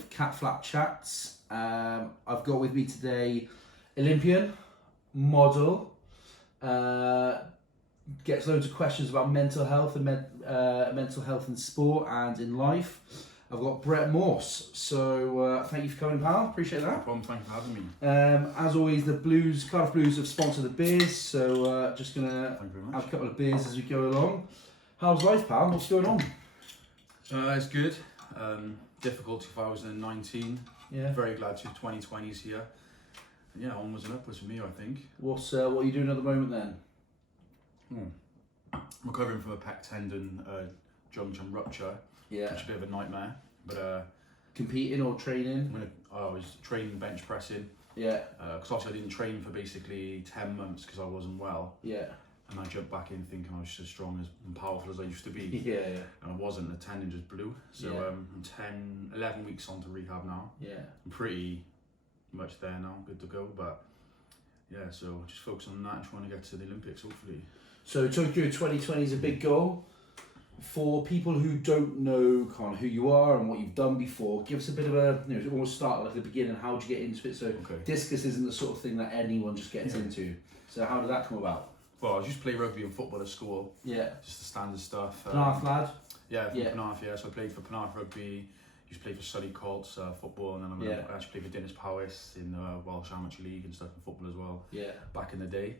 5, Catflap Chats. I've got with me today Olympian, model, gets loads of questions about mental health and mental health in sport and in life. I've got Brett Morse, so thank you for coming, pal. Appreciate that. No problem, thank you for having me. As always, the Cardiff Blues have sponsored the beers, so just gonna have a couple of beers as we go along. How's life, pal? What's going on? It's good. Difficult 2019. Yeah. Very glad 2020's here. Yeah, onwards and upwards for me, I think. What are you doing at the moment then? I'm recovering from a pec tendon junction rupture. Yeah. Which is a bit of a nightmare. But competing or training? I was training bench pressing. Yeah. Because obviously I didn't train for basically 10 months because I wasn't well. Yeah. And I jumped back in thinking I was as strong and powerful as I used to be. Yeah, yeah. And I wasn't, the tendon just blew. So I'm 11 weeks on to rehab now. Yeah. I'm pretty much there now, good to go. But yeah, so just focus on that and trying to get to the Olympics, hopefully. So Tokyo 2020 is a big goal. For people who don't know kind of who you are and what you've done before, give us a bit of a, almost start like the beginning. How did you get into it? So discus isn't the sort of thing that anyone just gets into. So how did that come about? Well, I used to play rugby and football at school. Yeah. Just the standard stuff. Penarth lad? Yeah, from Penarth, yeah. So I played for Penarth Rugby, used to play for Surrey Colts football, and then I actually played for Dinas Powys in the Welsh Amateur League and stuff in football as well. Yeah. Back in the day.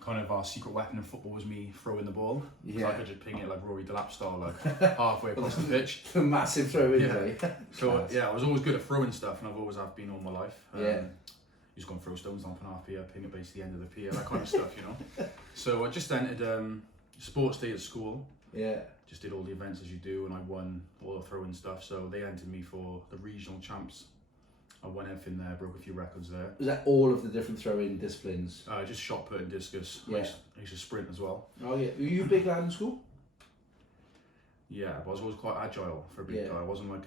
Kind of our secret weapon in football was me throwing the ball. Yeah. I could just ping it like Rory Delap style, like halfway across the pitch. The massive throw in there. So yeah, I was always good at throwing stuff, and I've always have been all my life. Just go and throw stones on Penarth Pier, ping it basically the end of the pier, that kind of stuff, you know. So I just entered sports day at school. Yeah. Just did all the events as you do, and I won all the throwing stuff. So they entered me for the regional champs. I won everything there, broke a few records there. Was that all of the different throwing disciplines? Just shot put and discus. Yeah. I used to sprint as well. Oh yeah. Were you a big lad in school? Yeah, but I was always quite agile for a big guy. I wasn't like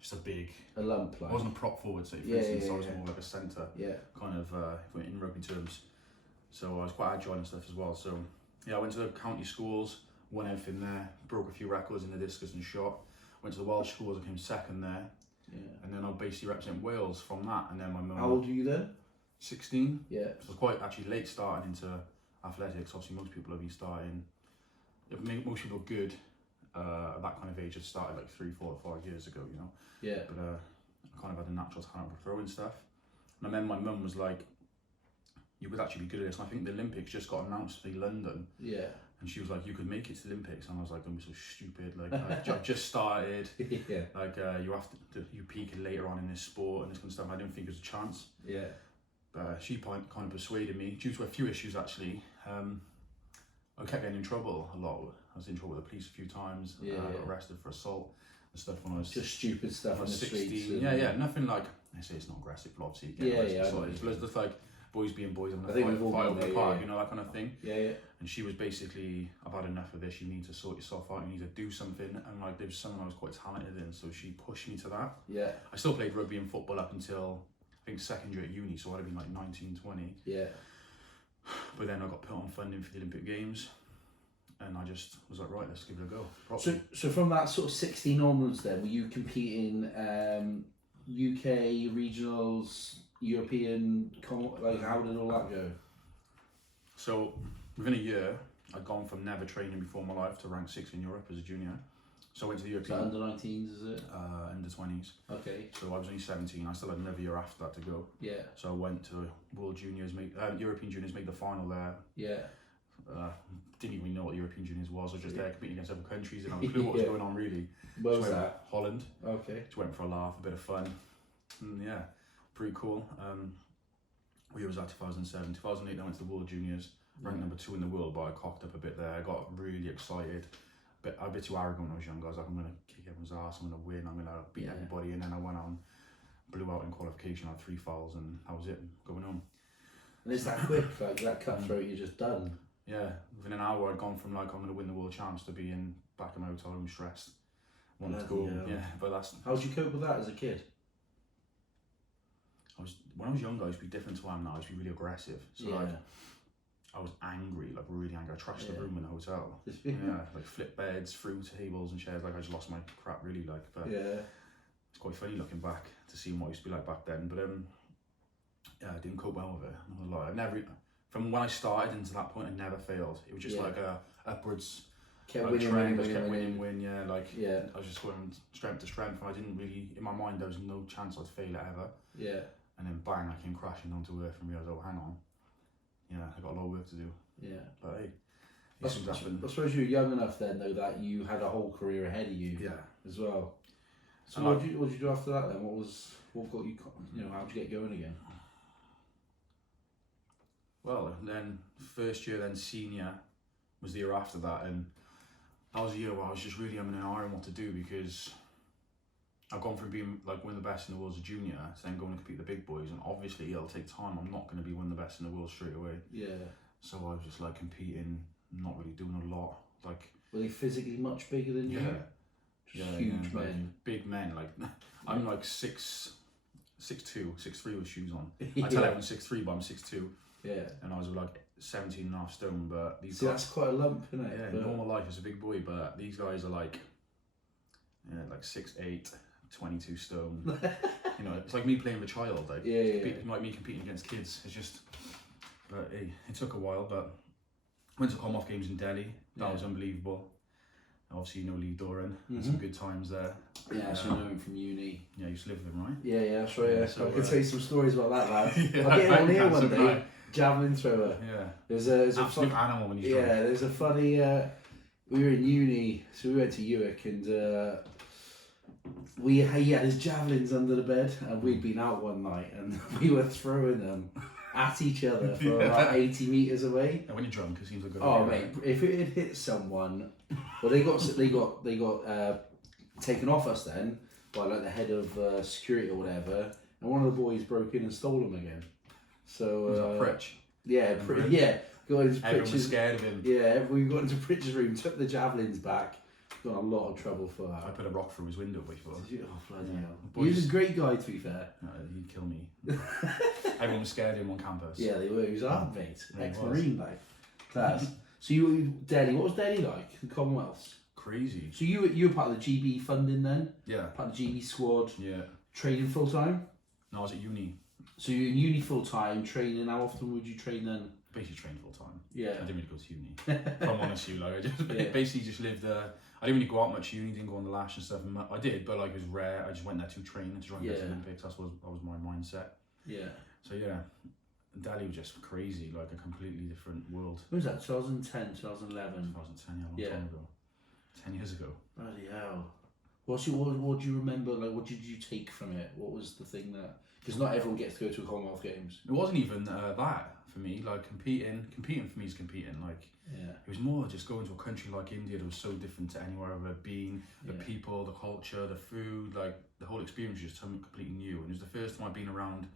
just a lump. Like. I wasn't a prop forward, say, for instance. I was more like a centre. Yeah. Kind of in rugby terms. So I was quite agile and stuff as well. So yeah, I went to the county schools, won everything there, broke a few records in the discus and shot. Went to the Welsh schools and came second there. Yeah. And then I'll basically represent Wales from that. And then my mum. How old were you then? 16. Yeah. So I was quite actually late starting into athletics. Obviously, most people have been starting. Most people are good at that kind of age. Had started like 3, 4, 5 years ago, you know. Yeah. But I kind of had a natural talent for throwing stuff. And then my mum was like, "You would actually be good at this." And I think the Olympics just got announced in London. Yeah. And she was like, "You could make it to the Olympics," and I was like, "Don't be so stupid! Like, I've just started. Yeah. Like, you have to you peak later on in this sport and this kind of stuff." I didn't think there was a chance. Yeah. But she kind of persuaded me due to a few issues actually. I kept getting in trouble a lot. I was in trouble with the police a few times. Yeah. I got arrested for assault and stuff when I was just stupid stuff on the 16. Streets. Yeah, nothing like. I say it's not aggressive, but obviously. It's just like boys being boys and fight over the park, you know, that kind of thing. Yeah, yeah. And she was basically, "I've had enough of this, you need to sort yourself out, you need to do something." And like, there was something I was quite talented in, so she pushed me to that. Yeah. I still played rugby and football up until, I think, second year at uni, so I'd have been like 19, 20. Yeah. But then I got put on funding for the Olympic Games, and I just was like, right, let's give it a go. So from that sort of 16 onwards then, were you competing UK, regionals, European, like how did all that go? So within a year, I'd gone from never training before in my life to rank 6 in Europe as a junior. So I went to the European. Is that under 19s, is it? Under 20s. Okay. So I was only 17. I still had another year after that to go. Yeah. So I went to World Juniors, European Juniors, made the final there. Yeah. Didn't even know what European Juniors was. I was just there competing against other countries and I didn't have a clue what was going on really. Where was that? Holland. Okay. Just went for a laugh, a bit of fun. And yeah, pretty cool. We was at 2007. 2008 I went to the World Juniors, ranked number 2 in the world, but I cocked up a bit there. I got really excited. But I was a bit too arrogant when I was younger. I was like, I'm going to kick everyone's ass, I'm going to win, I'm going to beat everybody. And then I went on, blew out in qualification, I had 3 fouls, and that was it, going home. And it's that quick, like that cutthroat, you're just done. Yeah, within an hour I'd gone from like, I'm going to win the world champs to being back in my hotel room stressed. Wanted to go, but that's... How did you cope with that as a kid? When I was younger, I used to be different to what I am now. I used to be really aggressive. So like, I was angry, like really angry. I trashed the room in the hotel. Like flip beds, through tables and chairs. Like I just lost my crap really. Like, but it's quite funny looking back to see what I used to be like back then. But I didn't cope well with it. I'm not gonna lie. I never, from when I started into that point, I never failed. It was just like a upwards. Kept like winning, yeah, like I was just going strength to strength, and I didn't really, in my mind there was no chance I'd fail it ever. And then bang, I came crashing down to earth and realised, oh hang on, I got a lot of work to do. But hey, these things happen. I suppose you were young enough then though that you had a whole career ahead of you as well. So what did you do after that then? What got you, how did you get going again? Well, then first year, then senior was the year after that, and that was a year where I was just really umming and ahhing what to do, because I've gone from being like one of the best in the world as a junior to then going to compete with the big boys, and obviously it'll take time. I'm not going to be one of the best in the world straight away. So I was just like competing, not really doing a lot. Like, were they physically much bigger than you? Huge men. Like, big men. Like I'm like 6'2", 6'3" with shoes on. I tell everyone 6'3", but I'm 6'2". And I was like 17.5 stone, but these guys, that's quite a lump, isn't it? Yeah, normal life is a big boy, but these guys are like 6'8", 22 stone. It's like me playing with a child. Like, like me competing against kids. It's just, but hey, it took a while. But went to Commonwealth Games in Delhi. That was unbelievable. Obviously, Lee Doran. Had some good times there. Yeah, so you know him from uni. Yeah, you used to live with him, right? Yeah, that's right. Yeah. So, I can tell you some stories about that, lad. I'll get him on here one day. Javelin thrower. There's a absolute animal when he's drunk. there's a funny. We were in uni, so we went to Uick, and he had his javelins under the bed, and we'd been out one night, and we were throwing them at each other for about 80 meters away. And when you're drunk, it seems like a good idea. Mate, if it had hit someone, well, they got taken off us then by like the head of security or whatever, and one of the boys broke in and stole them again. So was that Pritch? Got into Everyone was scared of him. Yeah, we got into Pritch's room, took the javelins back. Got in a lot of trouble for that. I put a rock through his window before. Oh, bloody hell. He was a great guy, to be fair. He'd kill me. Everyone was scared of him on campus. Yeah, they were. He was hard, mate. Ex-Marine, like. Class. So you were Delhi. What was Delhi like? The Commonwealths? Crazy. So you were part of the GB funding then? Yeah. Part of the GB squad? Yeah. Training full time? No, I was at uni. So you're in uni full time, training. How often would you train then? Basically trained full time. Yeah. I didn't really go to uni. If I'm honest with you, like, I just basically just lived there. I didn't really go out much uni, didn't go on the lash and stuff. I did, but like it was rare. I just went there to train and to try and get to the Olympics. That was my mindset. Yeah. So Delhi was just crazy, like a completely different world. When was that? 2010, 2011? 2010, yeah, a long time ago. 10 years ago. Bloody hell. What do you remember, like, what did you take from it? What was the thing that... Because not everyone gets to go to a Commonwealth Games. It wasn't even that for me, like competing for me is competing, like it was more just going to a country like India that was so different to anywhere I've ever been. The people, the culture, the food, like the whole experience was just something completely new. And it was the first time I've been around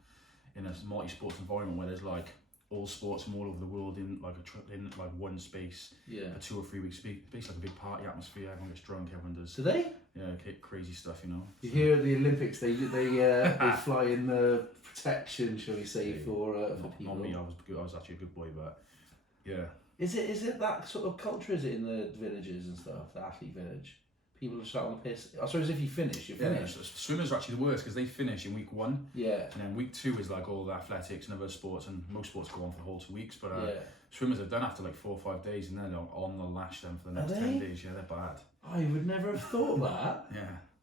in a multi-sports environment where there's like all sports from all over the world in like in one space for 2 or 3 weeks. It's basically like a big party atmosphere. Everyone gets drunk, everyone does. Do they? Yeah, crazy stuff, you know. You hear at the Olympics they fly in the protection, shall we say, for people. Not me. I was actually a good boy, but yeah. Is it that sort of culture? Is it in the villages and stuff? The athlete village. People just out on the piss. I suppose if you finish, you're finished. Yeah, swimmers are actually the worst because they finish in week 1. Yeah. And then week 2 is like all the athletics and other sports, and most sports go on for the whole 2 weeks. But swimmers are done after like 4 or 5 days, and then they're on the lash then for the next 10 days. Yeah, they're bad. I would never have thought that. Yeah.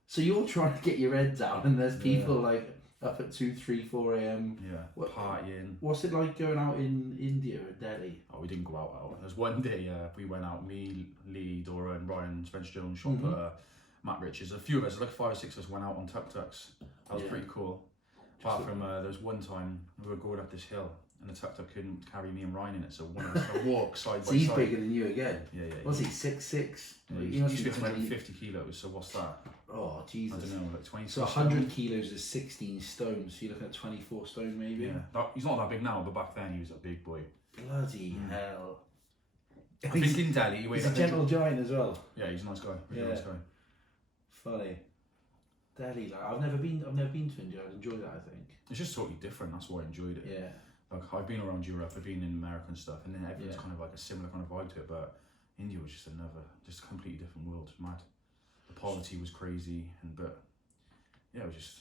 So you're trying to get your head down, and there's people like up at 2, 3, 4 a.m. Yeah. Partying. What's it like going out in India or Delhi? Oh, we didn't go out. There's one day we went out. Me, Lee, Dora, and Ryan, Spencer Jones, Sean Putter, Matt Richards, a few of us, like 5 or 6 of us went out on tuk-tuks. That was pretty cool. Apart from there was one time we were going up this hill and the tuk-tuk couldn't carry me and Ryan in it, so one of us had to walk side by side. So he's bigger than you again? Yeah. What's he, 6'6"? Yeah, he used to be 150 kilos, so what's that? Oh, Jesus. I don't know, like 20. So 100 kilos is 16 stone, so you're looking at 24 stone maybe? Yeah, he's not that big now, but back then he was a big boy. Bloody hell. I think in Delhi, he's a gentle giant as well. Yeah, he's a nice guy. Really nice guy. Funny. Delhi, like I've never been to India. I'd enjoy that. I think it's just totally different. That's why I enjoyed it. Yeah. like I've been around Europe, I've been in America and stuff, and then everyone's kind of like a similar kind of vibe to it, but India was just just a completely different world. Mad. The poverty was crazy, but yeah, it was just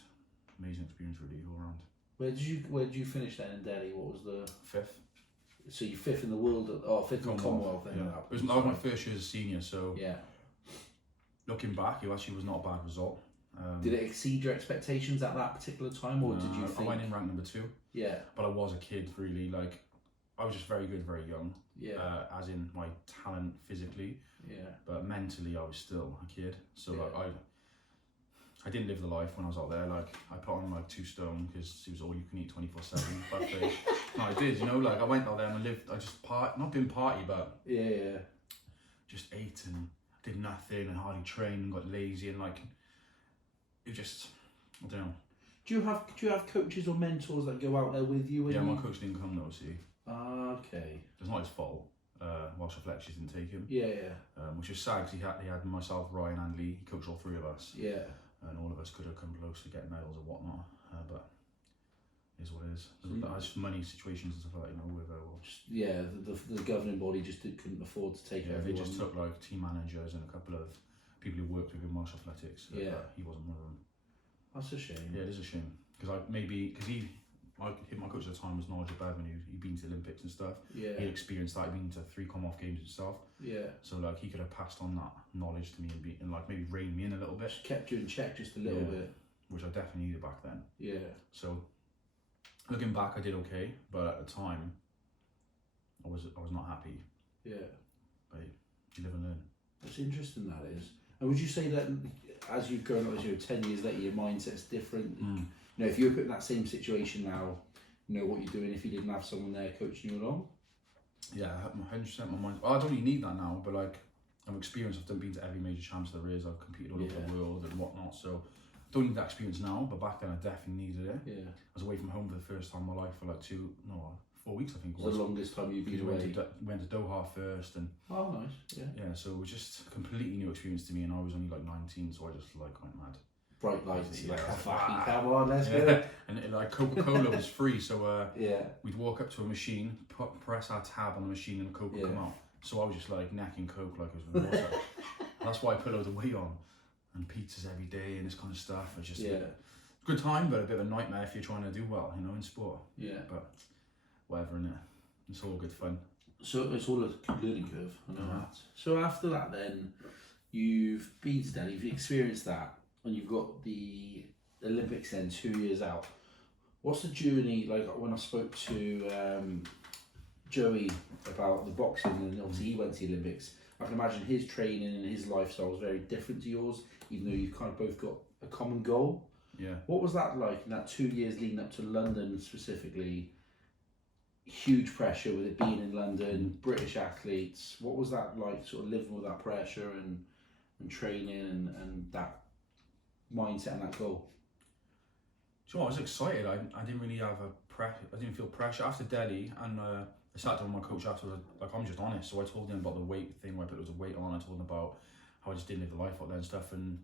amazing experience really all around. Where did you finish then in Delhi? What was the 5th? So you 5th in the world, fifth in the Commonwealth. Then yeah. That was my first year as a senior, so yeah. Looking back, it actually was not a bad result. Did it exceed your expectations at that particular time, or did you think... I went in ranked number 2. Yeah. But I was a kid, really. Like, I was just very good, very young. Yeah. As in my talent physically. Yeah. But mentally, I was still a kid. So yeah. like, I didn't live the life when I was out there. Like, I put on like 2 stone because it was all you can eat 24/7 buffet. No, I did. You know, like I went out there and I just not doing party, but yeah. Just ate and did nothing and hardly trained and got lazy and like it just, I don't know. Do you have coaches or mentors that go out there with you? Yeah, my coach didn't come though, see. Okay. It's not his fault. Welsh Athletics didn't take him. Yeah. Which is sad because he had myself, Ryan and Lee. He coached all 3 of us. Yeah. And all of us could have come close to getting medals or whatnot. But it is what it is. There's money situations and stuff like that, you know, with yeah, the governing body just couldn't afford to take everyone. They just took like team managers and a couple of people who worked within Welsh Athletics. Yeah. He wasn't one of them. That's a shame. Yeah, it is a shame. Because my coach at the time was Nigel Bevan, he'd been to the Olympics and stuff. Yeah. He'd experienced that, he'd been to 3 Commonwealth Games himself. Yeah. So like he could have passed on that knowledge to me and like maybe reined me in a little bit. Just kept you in check just a little bit. Which I definitely needed back then. Yeah. So looking back I did okay, but at the time I was not happy. Yeah. But you live and learn. It's interesting that is. And would you say that as you've grown up, as you're 10 years later, your mindset's different? You know, if you were put in that same situation now, you know what you're doing if you didn't have someone there coaching you along? Yeah, 100% my mind. Well, I don't really need that now, but like I'm experienced. I've been to every major champs there is. I've competed all over the world and whatnot. So I don't need that experience now, but back then I definitely needed it. Yeah. I was away from home for the first time in my life for like 4 weeks, I think. It was the longest time you've been away. Went to Doha first, and oh, nice. Yeah. Yeah, so it was just a completely new experience to me, and I was only like 19, so I just like went mad. Bright lights, like, oh, fucking come on, let's go. And like Coca-Cola was free, so yeah, we'd walk up to a machine, press our tab on the machine, and the Coke would come out. So I was just like necking Coke like it was water. That's why I put loads of weight on, and pizzas every day and this kind of stuff. It's just a good time, but a bit of a nightmare if you're trying to do well, you know, in sport. Yeah. But whatever, innit? It's all good fun. So it's all a learning curve, I know that. So after that then, you've been to Delhi, you've experienced that, and you've got the Olympics then 2 years out. What's the journey like? When I spoke to Joey about the boxing, and obviously he went to the Olympics, I can imagine his training and his lifestyle was very different to yours, even though you've kind of both got a common goal. Yeah. What was that like in that 2 years leading up to London specifically? Huge pressure with it being in London, British athletes. What was that like, sort of living with that pressure and training and that mindset and that goal? Sure, I was excited. I didn't really have I didn't feel pressure after Delhi, and I sat down with my coach after. Like, I'm just honest, so I told him about the weight thing where I put loads of weight on. I told him about how I just didn't live the life out there and stuff, and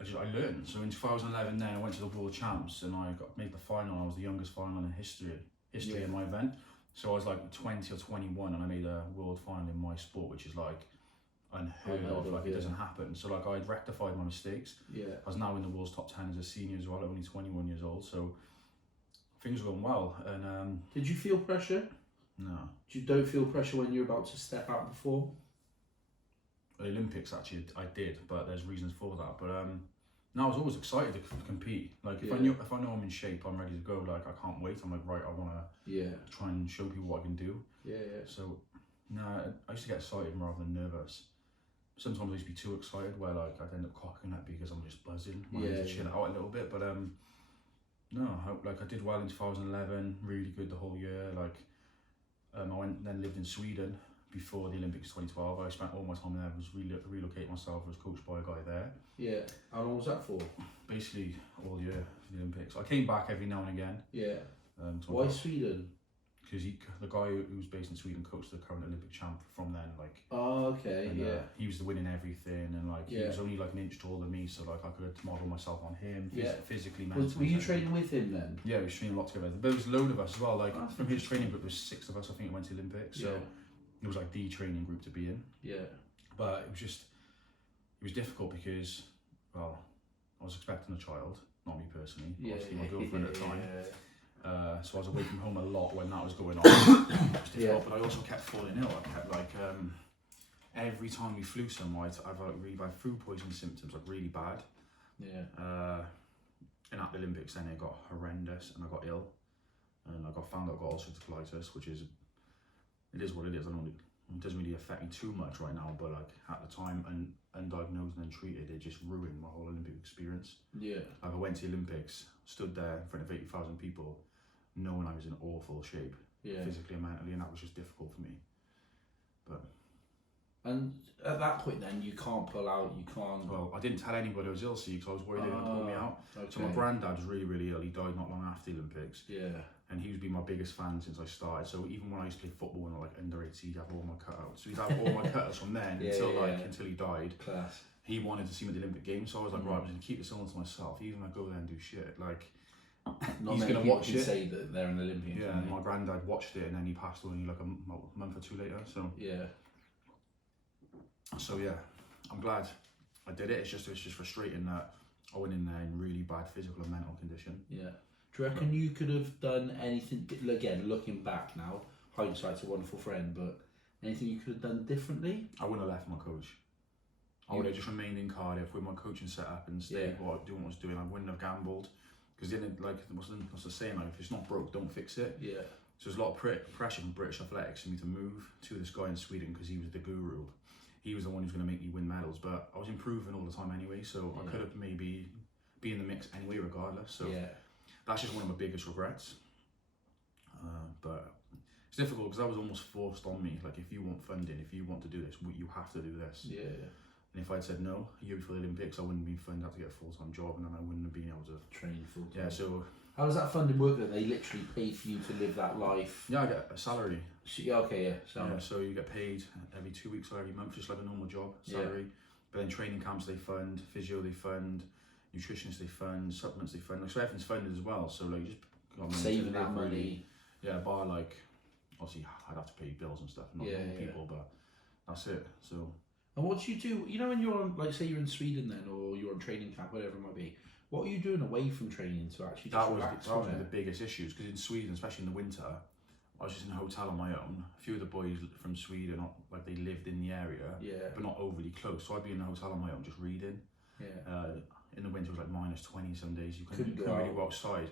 I learned. So in 2011, then I went to the World Champs and I made the final. I was the youngest final in history in my event. So I was like 20 or 21, and I made a world final in my sport, which is like unheard of. Like, it doesn't happen. So like I'd rectified my mistakes. Yeah. I was now in the world's top 10 as a senior as well, only 21 years old. So things were going well. And did you feel pressure? No. You don't feel pressure when you're about to step out and perform? The Olympics, actually, I did, but there's reasons for that. But no, I was always excited to compete. Like if I know I'm in shape, I'm ready to go. Like I can't wait. I'm like, right, I want to try and show people what I can do. Yeah. So no, I used to get excited rather than nervous. Sometimes I used to be too excited, where like I'd end up cocking up because I'm just buzzing. I need to chill out a little bit. But no, I did well in 2011. Really good the whole year. Like then lived in Sweden before the Olympics 2012. I spent all my time there. Was relocate myself. I was coached by a guy there. Yeah. How long was that for? Basically all year for the Olympics. I came back every now and again. Yeah. Why Sweden? because the guy who was based in Sweden coached the current Olympic champ from then, like. Oh, okay, and, yeah. He was winning everything, and like he was only like an inch taller than me, so like I could model myself on him, physically, mentally. Were you training with him then? Yeah, we were training a lot together. There was a load of us as well. Like from his training group, there was 6 of us. I think went to the Olympics, so it was like the training group to be in. Yeah. But it was difficult because, well, I was expecting a child, not me personally, obviously my girlfriend at the time. So I was away from home a lot when that was going on. It was difficult, but I also kept falling ill. I kept like, every time we flew somewhere, I've like really bad food poisoning symptoms, like really bad. Yeah. And at the Olympics then it got horrendous and I got ill. And I found out I got ulcerative colitis, which is, it is what it is. It doesn't really affect me too much right now, but like at the time, undiagnosed and untreated, it just ruined my whole Olympic experience. Yeah. Like I went to the Olympics, stood there in front of 80,000 people, knowing I was in awful shape, physically and mentally, and that was just difficult for me. But. And at that point then, you can't pull out, you can't... Well, I didn't tell anybody I was ill, see, because I was worried they were going to pull me out. Okay. So my granddad was really, really ill. He died not long after the Olympics. Yeah. And he was been my biggest fan since I started. So even when I used to play football when I was like under 18, he'd have all my cutouts. So he'd have all my cutouts from then until he died. Class. He wanted to see me at the Olympic Games, so I was like, right, I'm going to keep this all to myself. Even if I go there and do shit, like... Not many people can say that they're an Olympian. Yeah, and my granddad watched it and then he passed away like a month or 2 later, so... Yeah. So yeah, I'm glad I did it. It's just frustrating that I went in there in really bad physical and mental condition. Yeah. Do you reckon you could have done anything, again, looking back now, hindsight's a wonderful friend, but anything you could have done differently? I wouldn't have left my coach. I would have just remained in Cardiff with my coaching set up and stayed doing what I was doing. I wouldn't have gambled. Because then, like, what's the saying, like, if it's not broke, don't fix it. Yeah. So there's a lot of pressure from British athletics for me to move to this guy in Sweden because he was the guru. He was the one who's going to make me win medals, but I was improving all the time anyway, so I could have maybe be in the mix anyway regardless. So that's just one of my biggest regrets. But it's difficult because that was almost forced on me. Like, if you want funding, if you want to do this, you have to do this. Yeah. And if I'd said no a year before the Olympics, I wouldn't have been funded to get a full-time job, and then I wouldn't have been able to train full-time. Yeah, so... How does that funding work then? They literally pay for you to live that life? Yeah, I get a salary. Yeah, okay, yeah. So you get paid every 2 weeks or every month, just like a normal job, salary. Yeah. But then training camps they fund, physio they fund, nutritionists they fund, supplements they fund. Like, so everything's funded as well. So like, you just saving that money. Yeah, bar like, obviously I'd have to pay bills and stuff, not people, but that's it. So. And what do you do? You know, when you're on, like, say you're in Sweden then, or you're on training camp, whatever it might be. What are you doing away from training to actually just relax? That was one of the biggest issues, because in Sweden, especially in the winter, I was just in a hotel on my own. A few of the boys from Sweden, like, they lived in the area, but not overly close. So I'd be in a hotel on my own, just reading. Yeah. In the winter, it was like -20 some days. You couldn't really go outside.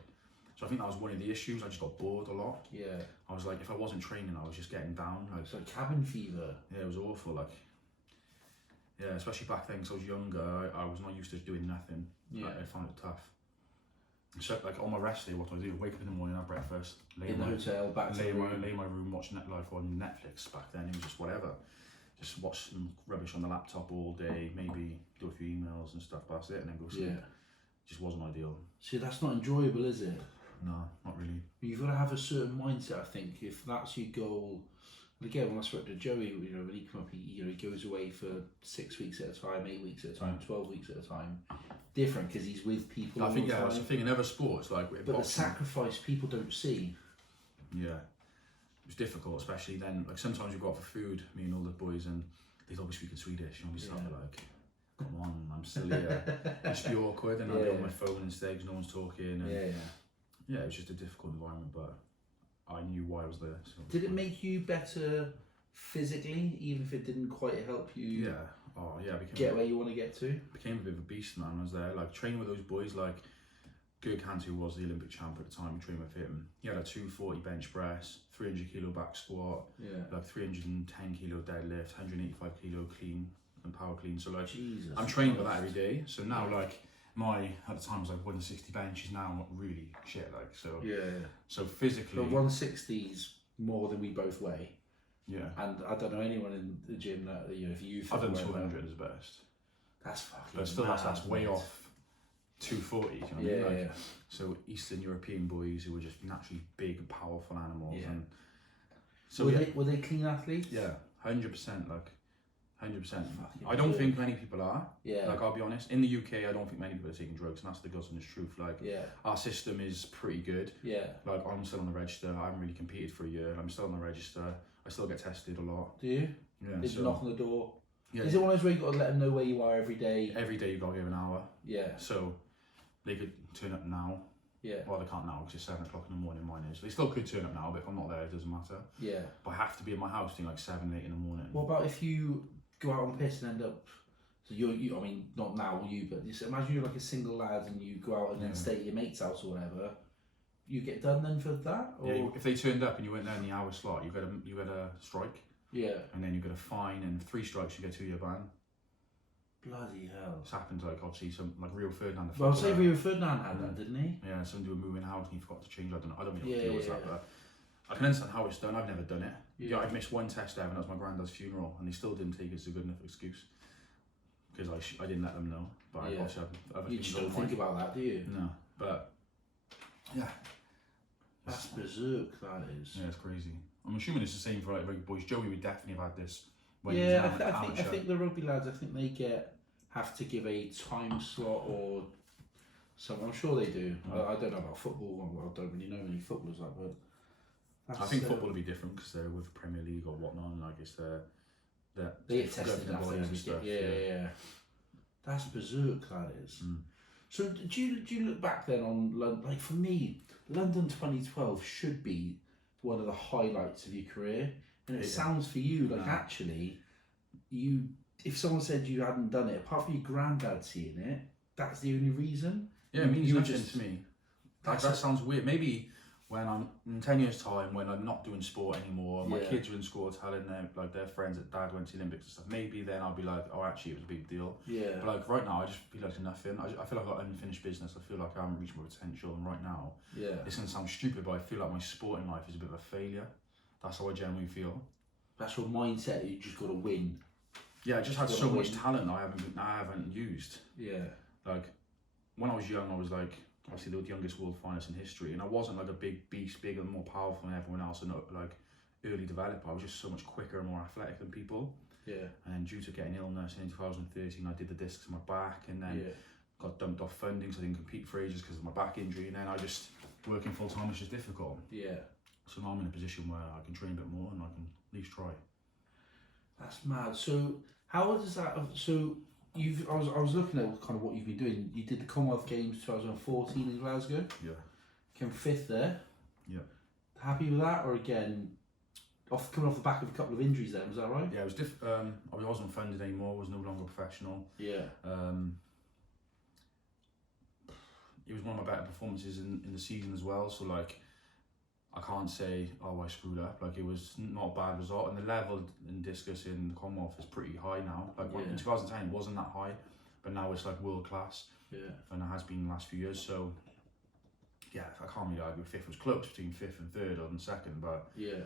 So I think that was one of the issues. I just got bored a lot. Yeah. I was like, if I wasn't training, I was just getting down. Like, it's like cabin fever. Yeah, it was awful. Like, yeah, especially back then, because I was younger, I was not used to doing nothing. Yeah. I found it tough. So, like, on my rest day, what do I do? Wake up in the morning, have breakfast, lay in the hotel, lay in my room, watch life on Netflix. Back then, it was just whatever. Just watch some rubbish on the laptop all day, maybe do a few emails and stuff, but that's it, and then go sleep. Yeah. Just wasn't ideal. See, that's not enjoyable, is it? No, not really. You've got to have a certain mindset, I think. If that's your goal. Again, when I spoke to Joey, you know, when he come up, he goes away for 6 weeks at a time, 8 weeks at a time, 12 weeks at a time. Different because he's with people. I think that's the thing in other sports, like. But the sacrifice people don't see. Yeah, it was difficult, especially then. Like, sometimes you go out for food, me and all the boys, and they'd always speak in Swedish, and I'll be sat there like, come on, I'm still here. It'd just be awkward, and I'd be on my phone instead because no one's talking. And yeah, it was just a difficult environment, but I knew why I was there. So did it make you better physically, even if it didn't quite help you? Yeah. Oh yeah. Get where you want to get to. Became a bit of a beast, man. I was there, like, training with those boys, like Gurkhant, who was the Olympic champ at the time. We trained with him. He had a 240 bench press, 300 kilo back squat, like 310 kilo deadlift, 185 kilo clean and power clean. So like, Jesus I'm training with that every day. So now like. At the time was like 160 bench, is now really shit, like, so. Yeah. So physically. But 160's more than we both weigh. Yeah. And I don't know anyone in the gym that, you know, if you I've done 200 as best. That's fucking But still, that's way off 240, you know what I mean? Like, so Eastern European boys who were just naturally big, powerful animals, and So were they clean athletes? Yeah, 100%. Like 100%. I don't think many people are. Yeah. Like, I'll be honest. In the UK, I don't think many people are taking drugs, and that's the God's honest truth. Like, our system is pretty good. Yeah. Like, I'm still on the register. I haven't really competed for a year. I'm still on the register. I still get tested a lot. Do you? Yeah. Did you knock on the door? Yeah. Is it one of those where you got to let them know where you are every day? Every day you got to give an hour. Yeah. So they could turn up now. Yeah. Well, they can't now because it's 7 o'clock in the morning. Mine is. They still could turn up now, but if I'm not there, it doesn't matter. Yeah. But I have to be in my house between like 7 and 8 in the morning. What about if you go out on piss and end up? So you I mean, not now you, but just imagine you're like a single lad and you go out and then stay at your mate's house or whatever. You get done then for that? Or? Yeah. If they turned up and you went there in the hour slot, you got a strike. Yeah. And then you got a fine, and 3 strikes you get 2 year ban. Bloody hell. It's happened to, like, obviously some, like, Rio Ferdinand. Well, I'll say Rio Ferdinand had that, didn't he? Yeah, somebody were moving house and he forgot to change. I don't know what Yeah, deal was that, but I can understand how it's done. I've never done it. Yeah, I've missed one test ever, and that was my granddad's funeral, and they still didn't take it as a good enough excuse because I didn't let them know. But I obviously have you just don't think about that, do you? No, but yeah, that's berserk. That is. Yeah, it's crazy. I'm assuming it's the same for like rugby boys. Joey would definitely have had this. Yeah, I think the rugby lads, I think they have to give a time slot or something. I'm sure they do. I don't know about football. I don't really know many footballers like, but I think football will be different because they're with the Premier League or whatnot, and like it's they get tested and stuff. Yeah. That's berserk. That is. So do you look back then on like for me, London 2012 should be one of the highlights of your career, and it sounds for you like actually you. If someone said you hadn't done it, apart from your granddad seeing it, that's the only reason. Yeah, it means nothing to me. That sounds weird. Maybe when I'm in 10 years' time, when I'm not doing sport anymore, my kids are in school telling them like their friends that dad went to the Olympics and stuff. Maybe then I'll be like, oh, actually, it was a big deal. Yeah. But like right now, I just feel like it's nothing. I feel like I've got unfinished business. I feel like I haven't reached my potential, and right now, it's gonna sound stupid, but I feel like my sporting life is a bit of a failure. That's how I generally feel. That's your mindset. You just got to win. Yeah, I just had so much talent I haven't used. Yeah. Like, when I was young, I was like, obviously the youngest world finalist in history, and I wasn't like a big beast, bigger and more powerful than everyone else, and like early developer. I was just so much quicker and more athletic than people. Yeah. And due to getting illness in 2013, I did the discs in my back, and then got dumped off funding, so I didn't compete for ages because of my back injury, and then I just, working full time was just difficult. Yeah. So now I'm in a position where I can train a bit more and I can at least try. That's mad. So how does that? So I was looking at kind of what you've been doing. You did the Commonwealth Games 2014 in Glasgow. Yeah. Came 5th there. Yeah. Happy with that, or again, coming off the back of a couple of injuries? Then was that right? Yeah, it was I wasn't funded anymore. Was no longer professional. Yeah. It was one of my better performances in the season as well. So like, I can't say, oh, I screwed up. Like, it was not a bad result, and the level in discus in the Commonwealth is pretty high now. Like in 2010, it wasn't that high, but now it's like world class. Yeah. And it has been in the last few years. So yeah, I can't really argue. 5th was close between 5th and 3rd or 2nd, but yeah,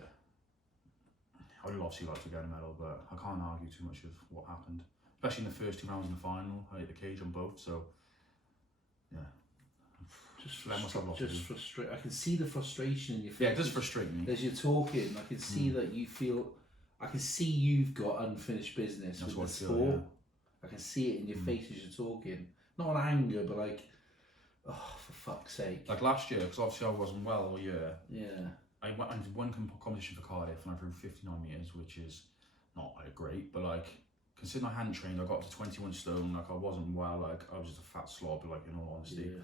I would obviously like to get a medal, but I can't argue too much of what happened, especially in the first 2 rounds in the final. I hit the cage on both, so yeah. Just frustrated. I can see the frustration in your face. Yeah, it does frustrate me. As you're talking, I can see that you feel. I can see you've got unfinished business with the sport. Yeah. I can see it in your face as you're talking. Not on anger, but like, oh, for fuck's sake. Like last year, because obviously I wasn't well all year. Yeah. I did one competition for Cardiff and I threw 59 metres, which is not like great, but like, considering I hadn't trained, I got up to 21 stone. Like, I wasn't well. Like, I was just a fat slob. Like, in all honesty. Yeah.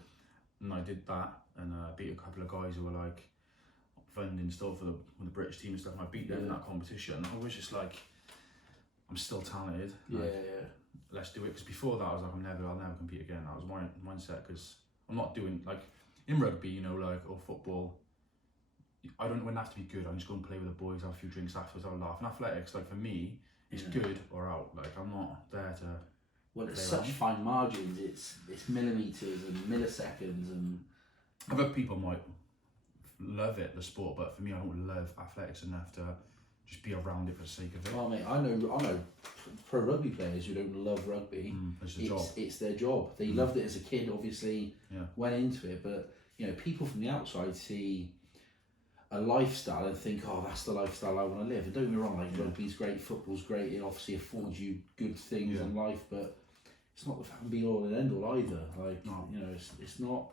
And I did that, and beat a couple of guys who were like funding still for the British team and stuff. And I beat them in that competition. I was just like, I'm still talented. Like, let's do it. Because before that, I was like, I'll never compete again. That was my mindset. Because I'm not doing like in rugby, you know, like or football. I wouldn't have to be good. I'm just going to play with the boys, have a few drinks afterwards, have a laugh. And athletics, like for me, it's good or out. Like I'm not there to. Well, it's such fine margins. It's millimeters and milliseconds, and other people might love it, the sport, but for me, I don't love athletics enough to just be around it for the sake of it. Well, mate, I know pro rugby players who don't love rugby. It's their job. They loved it as a kid, obviously. Yeah. Went into it, but you know, people from the outside see a lifestyle and think, oh, that's the lifestyle I want to live. And don't get me wrong, like rugby's great, football's great, it obviously affords you good things in life, but it's not the fucking be all and end all either. Like, you know, it's not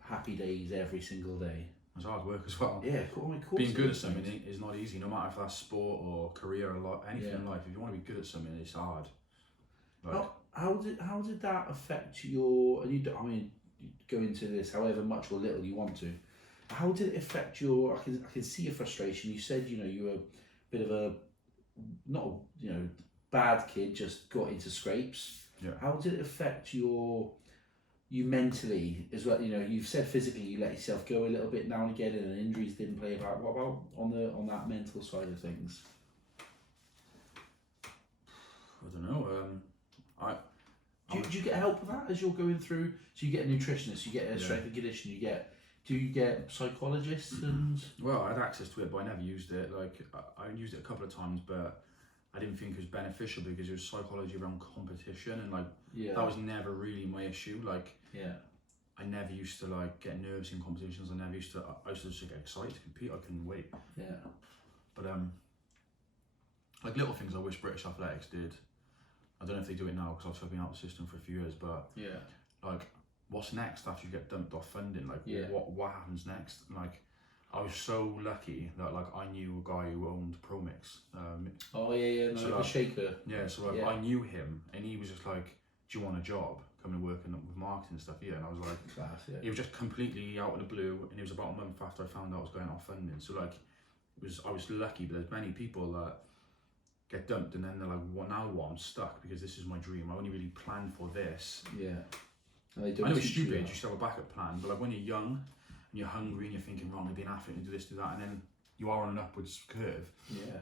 happy days every single day. It's hard work as well. Yeah, of course. Being good at something is not easy, no matter if that's sport or career or anything in life. If you want to be good at something, it's hard. Like, how did that affect your? And you, I mean, you go into this however much or little you want to. How did it affect your? I can see your frustration. You said, you know, you were a bit of a not, you know, bad kid, just got into scrapes. Yeah. How did it affect you mentally as well? You know, you've said physically you let yourself go a little bit now and again, and injuries didn't play about. What about on that mental side of things? I don't know. Do you get help with that as you're going through? So you get a nutritionist, you get a strength and conditioning, do you get psychologists and? Well, I had access to it, but I never used it. Like I used it a couple of times, but I didn't think it was beneficial because it was psychology around competition, and like that was never really my issue. Like I never used to like get nervous in competitions. I used to just get excited to compete. I couldn't wait. Yeah. But like little things I wish British athletics did. I don't know if they do it now because I've been out of the system for a few years, but like what's next after you get dumped off funding? Like what happens next? Like I was so lucky that like I knew a guy who owned ProMix. The shaker. Yeah, so like I knew him, and he was just like, "Do you want a job? Come and work with marketing and stuff." Yeah, and I was like, class, he was just completely out of the blue, and it was about a month after I found out I was going off funding. So like, I was lucky, but there's many people that get dumped and then they're like, well, now what? I'm stuck because this is my dream. I only really planned for this. Yeah. I know it's stupid, you should have a backup plan, but like when you're young and you're hungry and you're thinking, wrong, I'll be an athlete and do this, do that, and then you are on an upwards curve. Yeah.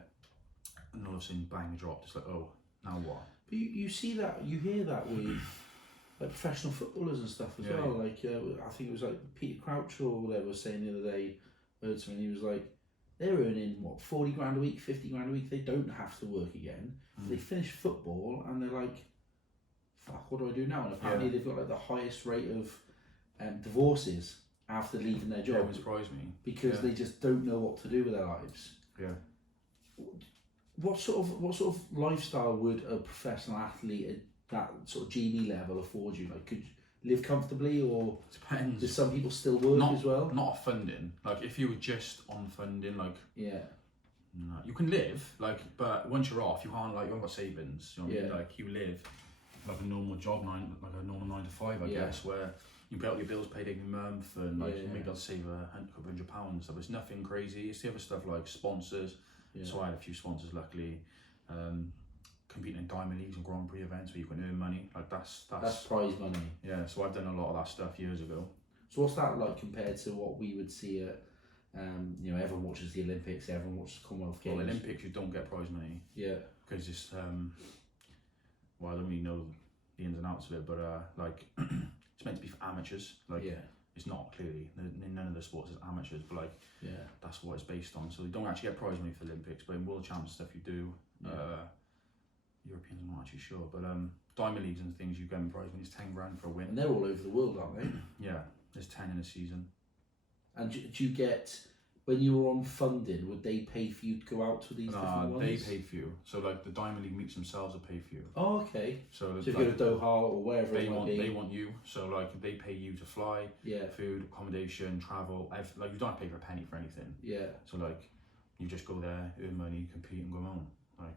And all of a sudden, bang, you drop. It's like, oh, now what? But you see that, you hear that with like professional footballers and stuff as well. Like, I think it was like Peter Crouch or whatever was saying the other day, heard something, he was like, they're earning what, 40 grand a week, 50 grand a week. They don't have to work again. They finish football and they're like, fuck, what do I do now? And apparently they've got like the highest rate of divorces after leaving their job. It would surprise me. Because they just don't know what to do with their lives. Yeah. What sort of lifestyle would a professional athlete at that sort of GB level afford you? Like, could you live comfortably, or depends? Do some people still work as well? Not off funding. Like if you were just on funding, like no, you can live. Like, but once you're off, you can't, like, you haven't got savings. You know what I mean? Like you live like a normal job, like a normal 9 to 5, I guess, where you pay out your bills paid every month, and like you maybe I'll save a couple £100. So it's nothing crazy. It's the other stuff like sponsors. So I had a few sponsors, luckily. Competing in Diamond Leagues and Grand Prix events where you can earn money, like that's prize money. Yeah, so I've done a lot of that stuff years ago. So what's that like compared to what we would see at, you know, everyone watches the Olympics, everyone watches the Commonwealth Games. Well, Olympics you don't get prize money. Yeah. Because it's well, I don't really know the ins and outs of it, but like it's meant to be for amateurs. Like it's not, clearly. None of the sports is amateurs, but like that's what it's based on. So you don't actually get prize money for the Olympics, but in World Champs stuff you do. Europeans, I'm not actually sure, but Diamond Leagues and things, you get prize money, it's 10 grand for a win. And they're all over the world, aren't they? Yeah, there's 10 in a season. And do you get, when you were on funding, would they pay for you to go out to these different ones? They paid for you. So like the Diamond League meets themselves will pay for you. Oh, okay. So if you go to Doha or wherever they want you. So like they pay you to fly, food, accommodation, travel. Like you don't have to pay for a penny for anything. Yeah. So like you just go there, earn money, compete, and go home. Like.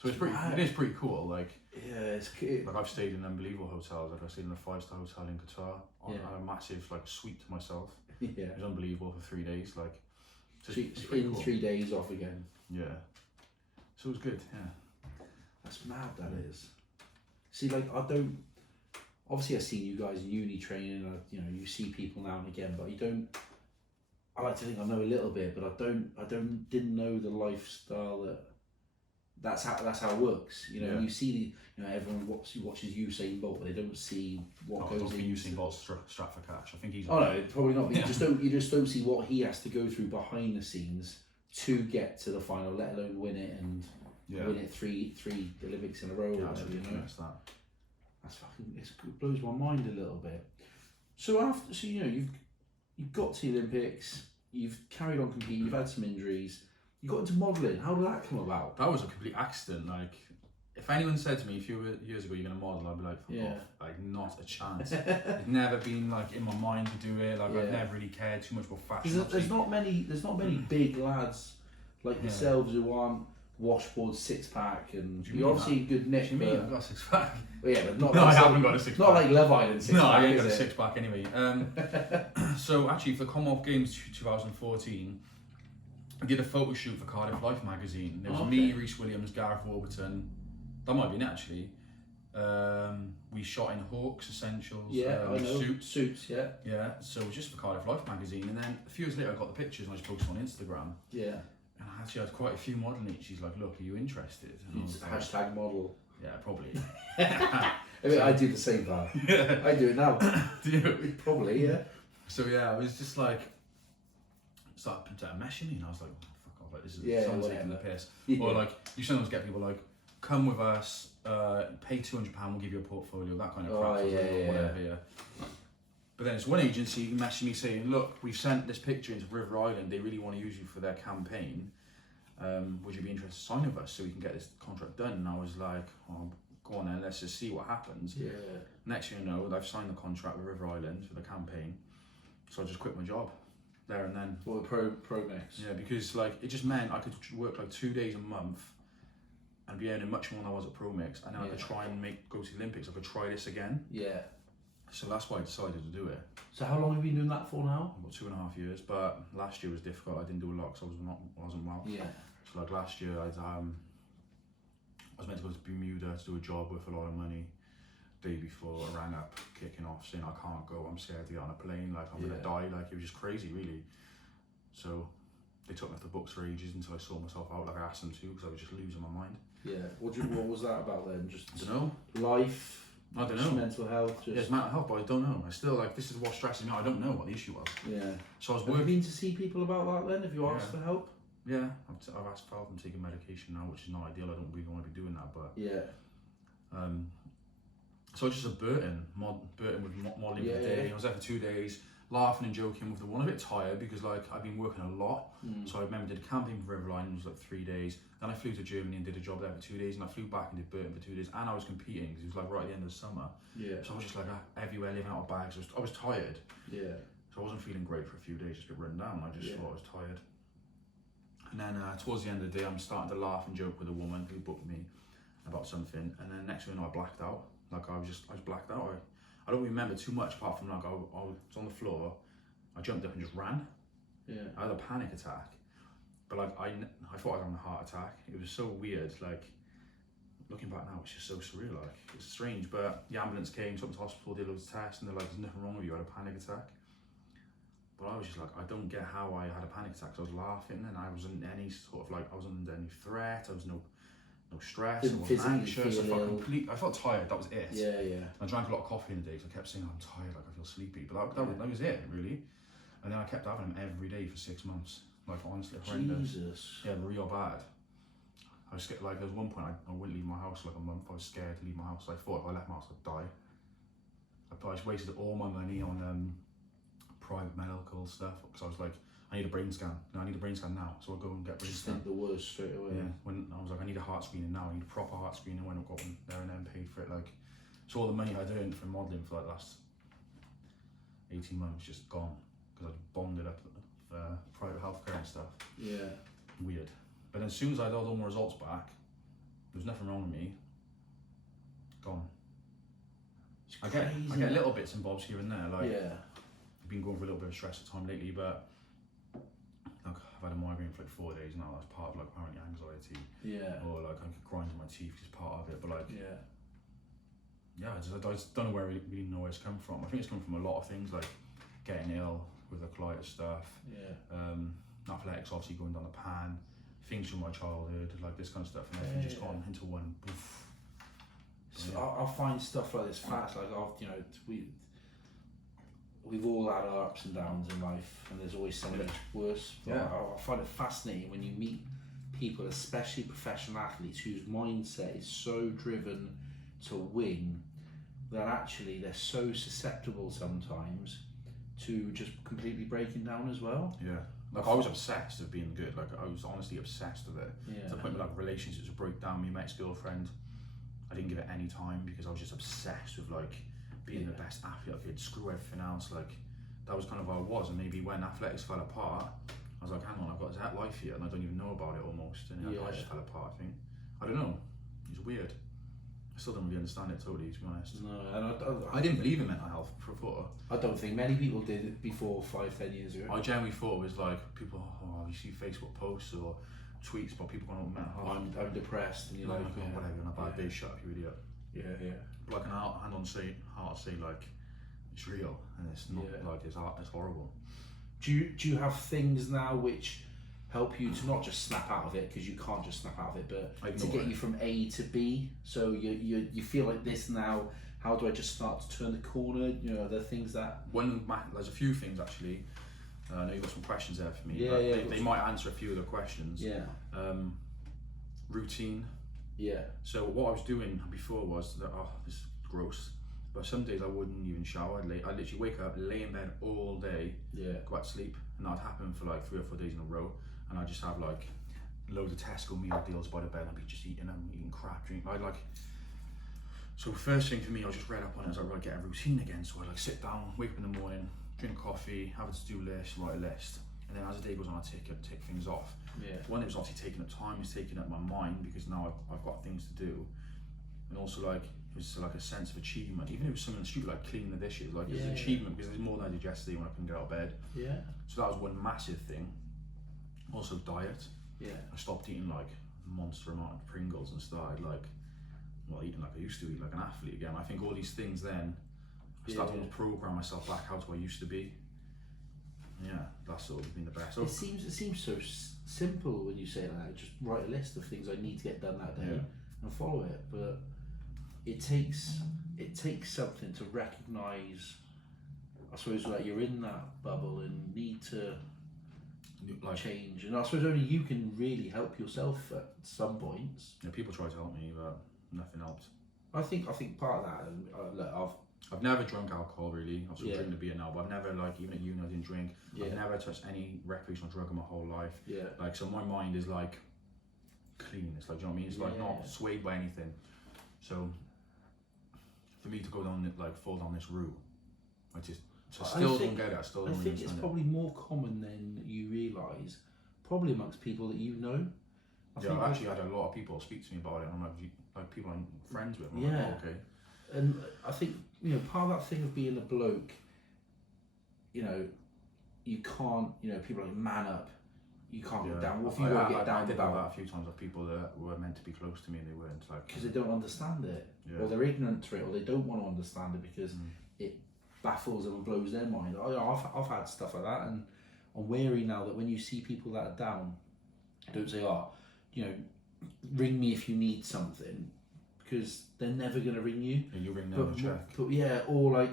So it is pretty cool. Like it's cute. Like I've stayed in unbelievable hotels. Like I stayed in a 5-star hotel in Qatar. I had a massive like suite to myself. It was unbelievable for 3 days. Like it's in cool. 3 days off again. Yeah. So it was good. Yeah. That's mad. That is. See, like I don't. Obviously, I've seen you guys in uni training. You know, you see people now and again, but you don't. I like to think I know a little bit, but I didn't know the lifestyle that. That's how it works, you know. You see, everyone watches Usain Bolt, but they don't see what goes in. Usain Bolt's strapped for cash. I think he's. Oh no, probably not. But you just don't see what he has to go through behind the scenes to get to the final, let alone win it and win it three Olympics in a row. Yeah, That's fucking. It blows my mind a little bit. So you've got to the Olympics. you've carried on competing, you've had some injuries, you got into modelling. How did that come about? That was a complete accident. Like, if anyone said to me a few years ago, you're going to model, I'd be like, fuck off. Like, not a chance. It's never been like in my mind to do it. Like, I've never really cared too much about fashion. There's not many big lads like yourselves who aren't washboard 6-pack, and you're obviously good niche. What do you mean? I've got a 6-pack. Well, yeah, but not. No, like I haven't got a 6-pack. Not like Love Island 6-pack. No, I ain't got a 6-pack anyway. So actually, for the Commonwealth Games 2014, I did a photo shoot for Cardiff Life magazine. There was me, Rhys Williams, Gareth Warburton. That might be it actually. We shot in Hawks Essentials. Suits. Yeah. So it was just for Cardiff Life magazine, and then a few years later, I got the pictures and I just posted on Instagram. Yeah. And I actually had quite a few modelling. She's like, "Look, are you interested?" Hashtag model. Yeah, probably. I do the same part. I do it now. Do you? Probably, yeah. So yeah, I was just like, started meshing me, and I was like, oh, fuck off, like this is someone's taking the piss. Yeah. Or like, you sometimes get people like, come with us, pay £200, we'll give you a portfolio, that kind of crap. Whatever, yeah. But then it's one agency messaging me saying, look, we've sent this picture into River Island, they really want to use you for their campaign. Would you be interested to sign with us so we can get this contract done? And I was like, oh, go on then, let's just see what happens. Yeah. Next thing you know, I've signed the contract with River Island for the campaign. So I just quit my job there and then. Well, pro mix. Yeah, because like it just meant I could work like 2 days a month and be earning much more than I was at Pro Mix, and then I could try and go to the Olympics. I could try this again. Yeah. So that's why I decided to do it. So how long have you been doing that for now? About 2.5 years, but last year was difficult. I didn't do a lot because I wasn't well. Yeah. So like last year, I was meant to go to Bermuda to do a job worth a lot of money. Day before, I rang up, kicking off, saying I can't go. I'm scared to get on a plane. Like I'm gonna die. Like it was just crazy, really. So they took me off the books for ages until I sorted myself out. Like I asked them to, because I was just losing my mind. Yeah. What was that about then? Just I don't know. Life. I don't know. Mental health. Yeah, it's mental health, but I don't know. I still like this is what stresses me out. I don't know what the issue was. Yeah. So I was working. Have you been to see people about that then? Have you asked for help? Yeah, I've asked for help. I'm taking medication now, which is not ideal. I don't really want to be doing that, but so I just a Burton with modelling for the day. I was there for 2 days, laughing and joking with the one. A bit tired because like I've been working a lot. So I remember did a camping for Riverline. It was like 3 days. Then I flew to Germany and did a job there for 2 days, and I flew back and did Burton for 2 days. And I was competing because it was like right at the end of the summer. Yeah. So I was just like everywhere, living out of bags. I was tired. Yeah. So I wasn't feeling great for a few days. Just got run down. I just thought I was tired. And then towards the end of the day, I'm starting to laugh and joke with a woman who booked me about something. And then next thing you know, I blacked out. Like I was blacked out. I don't remember too much apart from like I was on the floor. I jumped up and just ran. Yeah. I had a panic attack. But like I thought I was having a heart attack. It was so weird. Like looking back now, it's just so surreal. Like it's strange. But the ambulance came, took me to hospital, did loads of tests, and they're like, "There's nothing wrong with you. I had a panic attack." But I was just like, I don't get how I had a panic attack. So I was laughing, and I wasn't any sort of like I wasn't under any threat. I was no stress. I wasn't anxious. I felt tired. That was it. Yeah, yeah. I drank a lot of coffee in the day, so I kept saying, "I'm tired. Like I feel sleepy." But that was it, really. And then I kept having them every day for 6 months. Like honestly, horrendous. Jesus. Yeah, real bad. I was scared. Like there was one point I wouldn't leave my house for like a month. I was scared to leave my house. I thought if I left my house, I'd die. I just wasted all my money on private medical stuff because I was like, I need a brain scan. No, I need a brain scan now. So I'll go and get a brain scan. The worst straight away. Yeah. When I was like, I need a heart screening now. I need a proper heart screening. When I got one there and then paid for it. Like, so all the money I'd earned from modelling for like the last 18 months just gone because I'd bonded up for private healthcare and stuff. Yeah. Weird. But as soon as I got all my results back, there was nothing wrong with me. Gone. I get little bits and bobs here and there. Like, I've been going for a little bit of stress at the time lately, but like, I've had a migraine for like 4 days now. That's part of like apparently anxiety. Yeah. Or like I get grinds in my teeth is part of it. But like, I just don't know where I really know where it's come from. I think it's come from a lot of things like getting ill with the colitis stuff. Yeah. Athletics obviously going down the pan. Things from my childhood, like this kind of stuff, and everything just gone into one. Poof. So I'll find stuff like this fast. Like we've all had our ups and downs in life, and there's always something that's worse. But I find it fascinating when you meet people, especially professional athletes, whose mindset is so driven to win that actually they're so susceptible sometimes to just completely breaking down as well. Yeah. Like I was obsessed with being good. Like I was honestly obsessed with it. Yeah. To the point where like relationships would break down. Me and my ex-girlfriend, I didn't give it any time because I was just obsessed with like being the best athlete I could. Screw everything else. Like that was kind of what I was. And maybe when athletics fell apart, I was like, hang on, I've got that life here, and I don't even know about it almost. And I just fell apart. I think. I don't know. It's weird. I still don't really understand it totally, to be honest. No, and I didn't believe in mental health before. I don't think many people did it before 5-10 years ago. I generally thought it was like people, you see Facebook posts or tweets about people going on mental health. I'm depressed, and you're like, whatever, and I buy a big shut up, you idiot. Yeah. But I can hand on heart say like it's real and it's not like it's horrible. Do you have things now which help you to not just snap out of it, because you can't just snap out of it, but to get you from A to B? So you feel like this now. How do I just start to turn the corner? You know, are there things that there's a few things actually. I know you've got some questions there for me. Yeah, they might answer a few of the questions. Yeah. Routine. Yeah. So what I was doing before was that this is gross. But some days I wouldn't even shower. I'd literally wake up, lay in bed all day, go out to sleep, and that'd happen for like 3 or 4 days in a row. And I'd just have like loads of Tesco meal deals by the bed, and I'd be just eating crap, drinking. So first thing for me, I was just read up on it. I was like, right, get a routine again. So I'd like sit down, wake up in the morning, drink coffee, have a to-do list, write a list, and then as the day goes on, I tick things off. Yeah. One, it was obviously taking up time, it's taking up my mind because now I've got things to do, and also like it was like a sense of achievement. Even if it was something stupid like cleaning the dishes, like it's an achievement because there's more than I did yesterday when I couldn't get out of bed. Yeah. So that was one massive thing. Also diet. Yeah. I stopped eating like monster amount of Pringles and started eating like I used to eat, like an athlete again. I think all these things then, I started to program myself back how to I used to be. Yeah, that's sort of been the best. It seems so simple when you say that. Just write a list of things I need to get done that day and follow it. But it takes something to recognise, I suppose, that you're in that bubble and need to change. And I suppose only you can really help yourself at some points. Yeah, people try to help me, but nothing helped. I think part of that, I've never drunk alcohol really. I've still drinking the beer now, but I've never even at uni I didn't drink. I've never touched any recreational drug in my whole life. Yeah. So my mind is like clean. It's like, do you know what I mean? It's like not swayed by anything. So for me to go down fall down this route, I still don't get it. I think it's probably more common than you realise. Probably amongst people that you know. I've actually had a lot of people speak to me about it, and I'm like people I'm friends with. I'm like, oh, okay. And I think, part of that thing of being a bloke, you can't, people are like, man up, you can't go down. What if you get down? I did have that a few times with people that were meant to be close to me and they weren't. Because they don't understand it, or they're ignorant to it, or they don't want to understand it because it baffles them and blows their mind. I've had stuff like that, and I'm wary now that when you see people that are down, don't say, ring me if you need something. Because they're never going to ring you. Yeah, you ring them and check. Or like,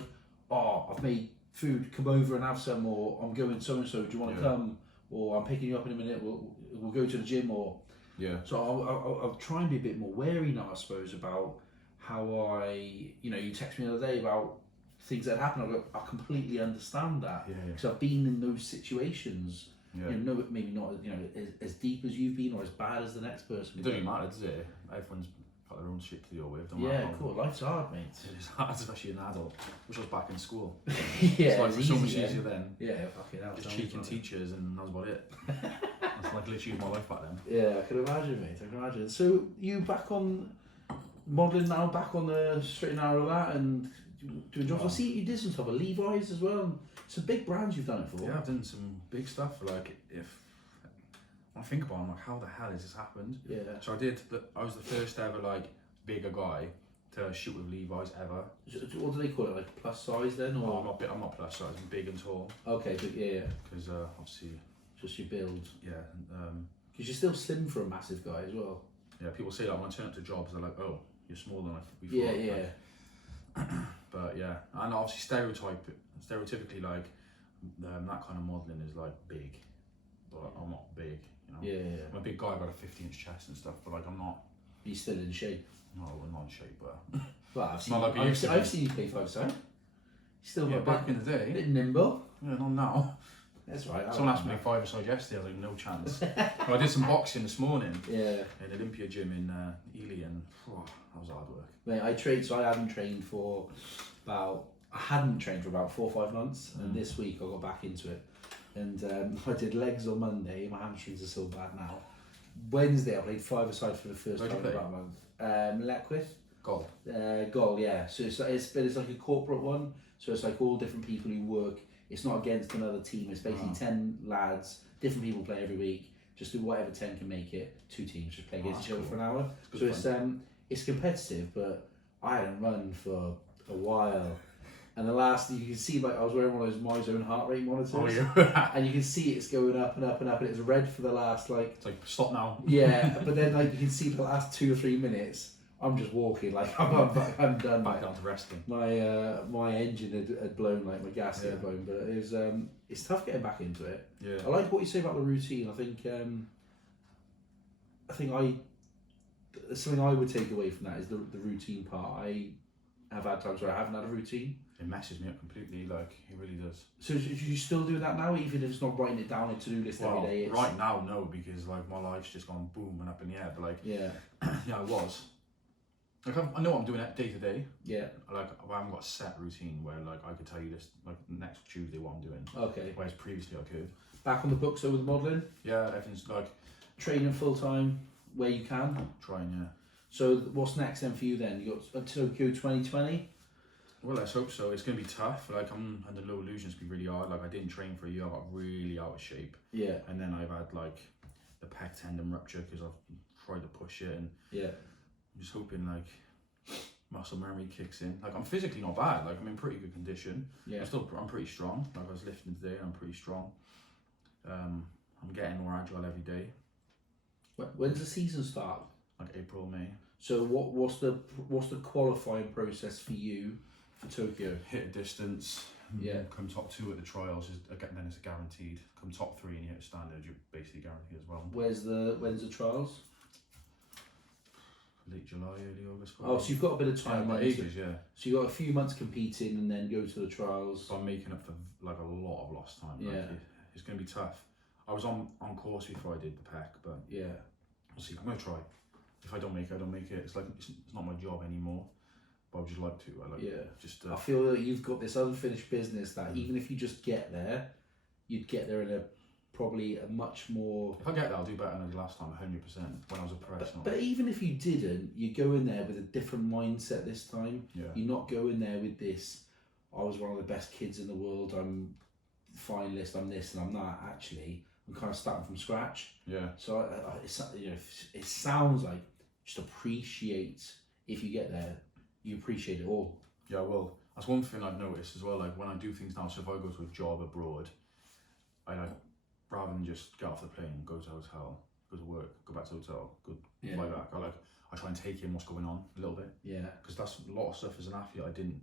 I've made food, come over and have some, or I'm going so-and-so, do you want to come? Or I'm picking you up in a minute, we'll go to the gym, or... Yeah. So I'll try and be a bit more wary now, I suppose, about how you text me the other day about things that happen. I completely understand that. Because I've been in those situations. Yeah. Maybe not as deep as you've been or as bad as the next person. It doesn't matter, does it? Everyone's got their own shit to deal with. Cool. Life's hard, mate. It's hard, especially an adult. Wish I was back in school. It's so much easier then. Yeah, fucking hell. Just cheeking teachers, and that was about it. That's like literally my life back then. Yeah, I can imagine, mate. I can imagine. So you back on modelling now, back on the straight and narrow of that, and doing jobs. I see you did some stuff at Levi's as well. Some big brands you've done it for. Yeah, I've done some big stuff. If I think about it, I'm like, how the hell has this happened? Yeah. So I was the first ever bigger guy to shoot with Levi's ever. What do they call it? Like plus size then, or? No, I'm not plus size. I'm big and tall. Okay, but yeah. Because obviously. Just your build. Yeah. Because you're still slim for a massive guy as well. Yeah, people say that when I turn up to jobs, they're like, "Oh, you're smaller than I thought." Yeah. But yeah, and obviously stereotypically that kind of modelling is big, but I'm not big. Yeah. I'm a big guy, I've got a 50-inch chest and stuff, but I'm not. You're still in shape. No, I'm not in shape, but. Well, I've seen you play 5-side. Still back in the day. A bit nimble. Yeah, not now. That's right. Someone asked me to do 5-a-side yesterday. I was like, no chance. I did some boxing this morning. Yeah. In Olympia gym in Ely, and that was hard work. Mate, I hadn't trained for about 4 or 5 months, and this week I got back into it. And I did legs on Monday. My hamstrings are so bad now. Wednesday I played 5-a-side for the first time in about a month. Leckwith. Goal, yeah. So it's like a corporate one. So it's like all different people who work. It's not against another team. It's basically 10 lads. Different people play every week. Just do whatever 10 can make it. 2 teams just play against each other for an hour. So it's competitive, but I hadn't run for a while. And the last, you can see, like, I was wearing one of those My Zone heart rate monitors. Oh, yeah. And you can see it's going up and up and up, and it was red for the last, like... It's like, stop now. Yeah, but then, like, you can see the last 2 or 3 minutes, I'm just walking, like, I'm done. Back down to resting. My engine had blown, like, my gas had blown, but it was, it's tough getting back into it. Yeah. I like what you say about the routine. I think something I would take away from that is the routine part. I have had times where I haven't had a routine. It messes me up completely, like, it really does. So do you still do that now, even if it's not writing it down in a to-do list every day? Right now, no, because, like, my life's just gone boom and up in the air, but, like, yeah, I was. Like, I know what I'm doing day to day. Yeah. Like, I haven't got a set routine where, like, I could tell you this, like, next Tuesday what I'm doing. Okay. Whereas previously I could. Back on the books over the modelling? Yeah, everything's, like... Training full-time where you can? Trying, yeah. So what's next then for you then? You got Tokyo 2020? Well, let's hope so. It's going to be tough. Like, I'm under no illusions to be really hard. Like, I didn't train for a year. I got really out of shape. Yeah. And then I've had, like, the pec tendon rupture because I've tried to push it. And yeah. I'm just hoping, like, muscle memory kicks in. Like, I'm physically not bad. Like, I'm in pretty good condition. Yeah. I'm pretty strong. Like, I was lifting today and I'm pretty strong. I'm getting more agile every day. When's the season start? Like April, May. So what's the qualifying process for you for Tokyo? Hit a distance. Yeah. Come top 2 at the trials, then it's guaranteed. Come top 3 and you hit standard, you're basically guaranteed as well. When's the trials? Late July, early August. Probably. Oh, so you've got a bit of time. Yeah, ages, yeah. So you've got a few months competing and then go to the trials. So I'm making up for, like, a lot of lost time. Yeah. Like, it's going to be tough. I was on course before I did the pec, but yeah, we'll see. I'm going to try. If I don't make it, I don't make it. It's like, it's not my job anymore, but I would just like to. I feel that you've got this unfinished business that even if you just get there, you'd get there in probably a much more... If I get there, I'll do better than I did last time, 100%, when I was a professional. But even if you didn't, you go in there with a different mindset this time. Yeah. You're not going there with this, I was one of the best kids in the world, I'm finalist, I'm this and I'm that. Actually, I'm kind of starting from scratch. Yeah. So it sounds like just appreciate, if you get there, you appreciate it all. Yeah, well, that's one thing I've noticed as well. Like, when I do things now, so if I go to a job abroad, I like, rather than just get off the plane, go to a hotel, go to work, go back to the hotel, go fly back. I try and take in what's going on a little bit. Yeah. Because that's a lot of stuff as an athlete. I didn't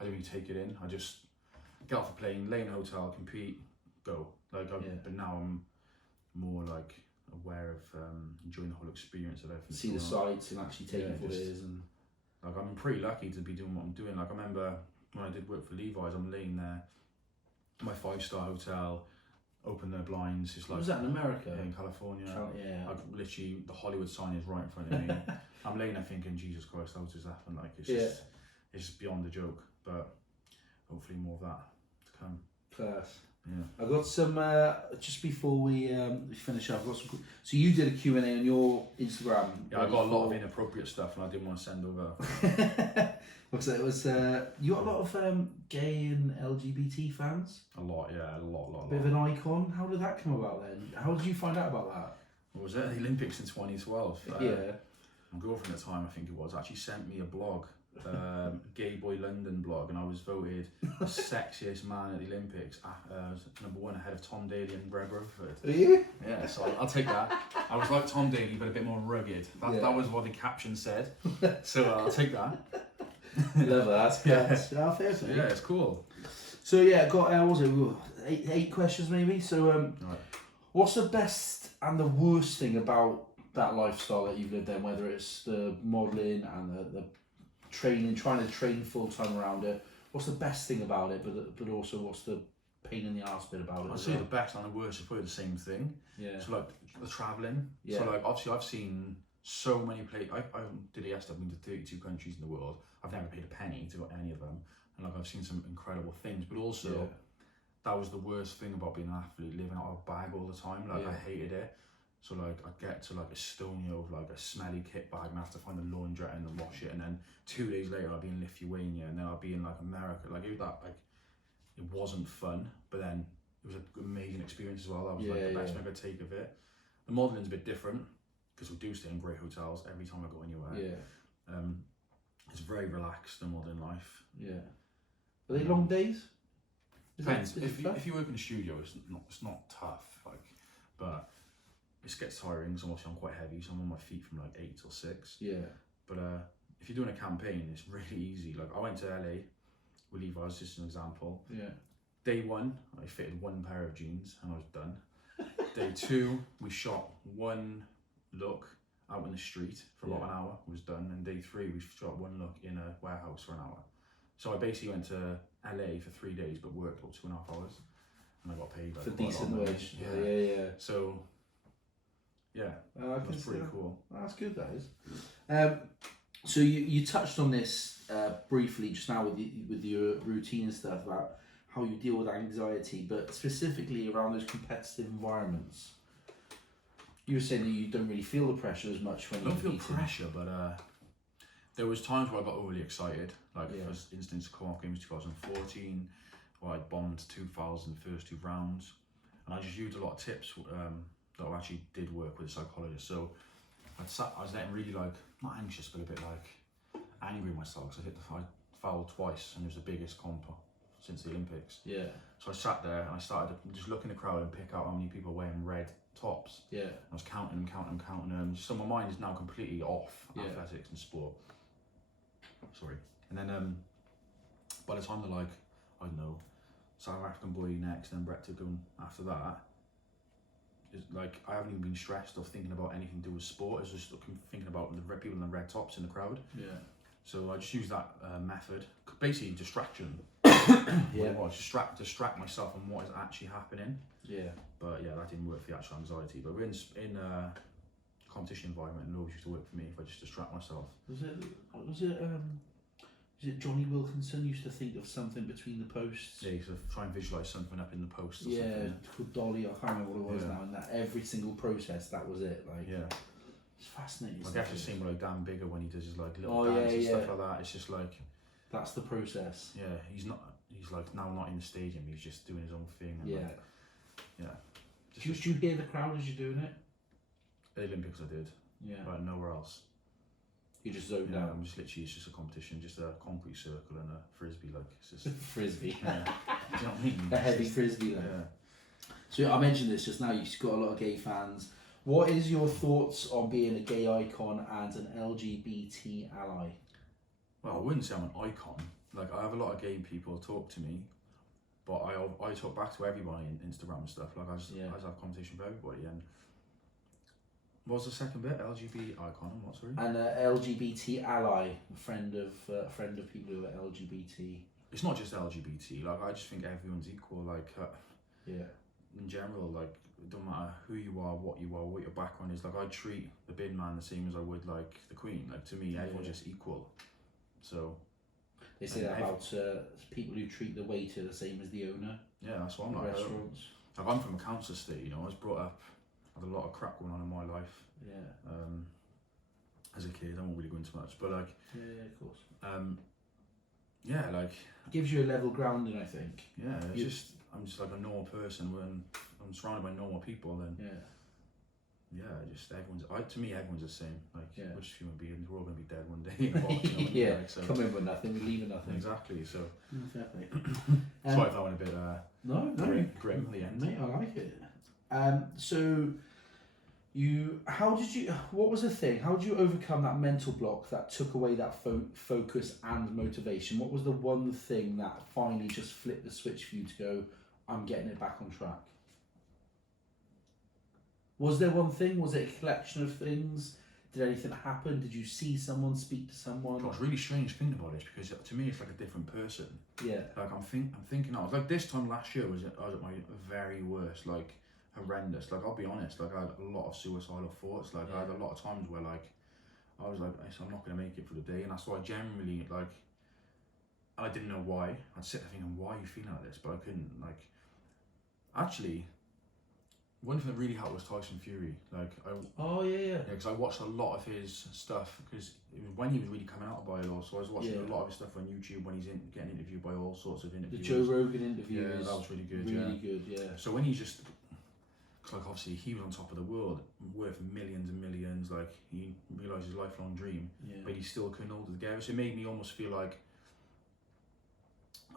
really take it in. I just get off the plane, lay in a hotel, compete, go. But now I'm more like aware of enjoying the whole experience of everything. See the sights and actually take it for what it is. And like, I'm pretty lucky to be doing what I'm doing. Like, I remember when I did work for Levi's, I'm laying there in my 5-star hotel, open their blinds. It's like, was that in America? Yeah, in California. Yeah. Like, literally, the Hollywood sign is right in front of me. I'm laying there thinking, Jesus Christ, how does this happen? Like, it's just beyond a joke. But hopefully more of that to come. Class. Yeah. I got some just before we finish up. I got some. So you did a Q&A on your Instagram. Yeah, I got a lot of inappropriate stuff, and I didn't want to send over. It was you got a lot of gay and LGBT fans. A lot, yeah, a lot. Bit of an icon. How did that come about then? How did you find out about that? What was it? The Olympics in 2012. Yeah. My girlfriend at the time, I think it was, actually sent me a blog. Gay Boy London blog, and I was voted the sexiest man at the Olympics, #1 ahead of Tom Daley and Greg Rutherford. Are you? Yeah, so I'll take that. I was like Tom Daley, but a bit more rugged. That was what the caption said. So I'll take that. Love that. Fair play. Yeah, it's cool. So yeah, got what was it 8 questions maybe. So right. What's the best and the worst thing about that lifestyle that you've lived in? Whether it's the modelling and the training, trying to train full time around it. What's the best thing about it, but also what's the pain in the arse bit about it? I'd say the best and the worst is probably the same thing. Yeah. So like the travelling. Yeah. So like obviously I've seen so many places. I did it yesterday. I've been to 32 countries in the world. I've never paid a penny to go to any of them, and like I've seen some incredible things. But also, that was the worst thing about being an athlete, living out of a bag all the time. Like I hated it. So like I get to like Estonia with like a smelly kit bag and I have to find the laundrette and then wash it, and then 2 days later I'll be in Lithuania, and then I'll be in like America. Like it wasn't fun, but then it was an amazing experience as well. That was like the best thing I could take of it. The modeling's a bit different because we do stay in great hotels every time I go anywhere. Yeah. It's very relaxed, the modelling life. Yeah. Are they long days? Depends. If you work in a studio, it's not tough, like, but it gets tiring. So obviously I'm quite heavy, so I'm on my feet from like 8 till 6. Yeah. But if you're doing a campaign, it's really easy. Like I went to LA with Levi's, just an example. Yeah. Day 1, I fitted 1 pair of jeans and I was done. Day 2, we shot 1 look out in the street for about an hour, was done. And day 3, we shot 1 look in a warehouse for an hour. So I basically went to LA for 3 days, but worked about 2.5 hours, and I got paid like for decent wage. Yeah. So that's pretty cool. That's good. That is. So you touched on this briefly just now with your routine and stuff about how you deal with anxiety, but specifically around those competitive environments. You were saying that you don't really feel the pressure as much when you don't feel pressure, but there was times where I got overly excited. Like for instance, Commonwealth Games 2014, where I bombed 2,000 first 2 rounds, and I just used a lot of tips that I actually did work with a psychologist. So I was getting really like not anxious, but a bit like angry with myself because I fouled twice, and it was the biggest comp since the Olympics. Yeah. So I sat there and I started to just look in the crowd and pick out how many people were wearing red tops. Yeah. I was counting them. So my mind is now completely off athletics and sport. Sorry. And then by the time they're like, I don't know, South African boy next, then Brett took him after that, it's like I haven't even been stressed or thinking about anything to do with sport. It's just thinking about the people in the red tops in the crowd. Yeah. So I just use that method, basically distraction. Distract myself from what is actually happening. Yeah. But yeah, that didn't work for the actual anxiety. But we're in a competition environment, and it always used to work for me if I just distract myself. Is it Johnny Wilkinson used to think of something between the posts? Yeah, he used to try and visualise something up in the posts. Or something. Called Dolly. I can't remember what it was now. And that every single process, that was it. Like it's fascinating. Like actually seeing like Dan Bigger when he does his like little dance and stuff like that. It's just like that's the process. Yeah, he's like now not in the stadium. He's just doing his own thing. And Do you hear the crowd as you're doing it? At the Olympics I did. Yeah. But nowhere else. You just zoned out. I'm just literally, it's just a competition, just a concrete circle and a frisbee, like it's just frisbee. Do you know what I mean? A heavy frisbee. Then. Yeah. So I mentioned this just now. You've got a lot of gay fans. What is your thoughts on being a gay icon and an LGBT ally? Well, I wouldn't say I'm an icon. Like I have a lot of gay people talk to me, but I talk back to everybody in Instagram and stuff. Like I just have conversation with everybody. And what was the second bit? LGBT icon and what? Sorry. And LGBT ally, a friend of people who are LGBT. It's not just LGBT. Like I just think everyone's equal. Like in general, like it don't matter who you are, what your background is. Like I treat the bin man the same as I would like the Queen. Like to me, everyone's just equal. So. They say that about people who treat the waiter the same as the owner. Yeah, that's what I'm like. Restaurants. Like I'm from a council estate, you know. I was brought up, had a lot of crap going on in my life. Yeah. As a kid, I won't really go into much, but like. Yeah, of course. Yeah, like. Gives you a level grounding, I think. Yeah, I'm just like a normal person when I'm surrounded by normal people, then. Yeah. Yeah, just to me, everyone's the same. Like, we're just human beings. We're all going to be dead one day. Yeah, so. Come in with nothing, we leave with nothing. Exactly. So. Exactly. Sorry if I went a bit. Grim at the end. Mate, I like it. So, what was the thing? How did you overcome that mental block that took away that focus and motivation? What was the one thing that finally just flipped the switch for you to go, I'm getting it back on track? Was there one thing? Was it a collection of things? Did anything happen? Did you see someone, speak to someone? It's really strange thinking about this because to me it's like a different person. Yeah. Like I'm thinking, I was like this time last year I was at my very worst, like horrendous. Like I'll be honest, like I had a lot of suicidal thoughts. Like I had a lot of times where like I was like, I'm not gonna make it for the day, and that's why I generally like. I didn't know why. I'd sit there thinking, why are you feeling like this? But I couldn't like. Actually, one thing that really helped was Tyson Fury. Like because I watched a lot of his stuff because it was when he was really coming out of bio, so I was watching a lot of his stuff on YouTube when he's getting interviewed by all sorts of interviews. The Joe Rogan interview, that was really good. Really good, yeah. So when he just, cause like obviously he was on top of the world, worth millions and millions. Like he realised his lifelong dream, but he still couldn't hold it together. So it made me almost feel like,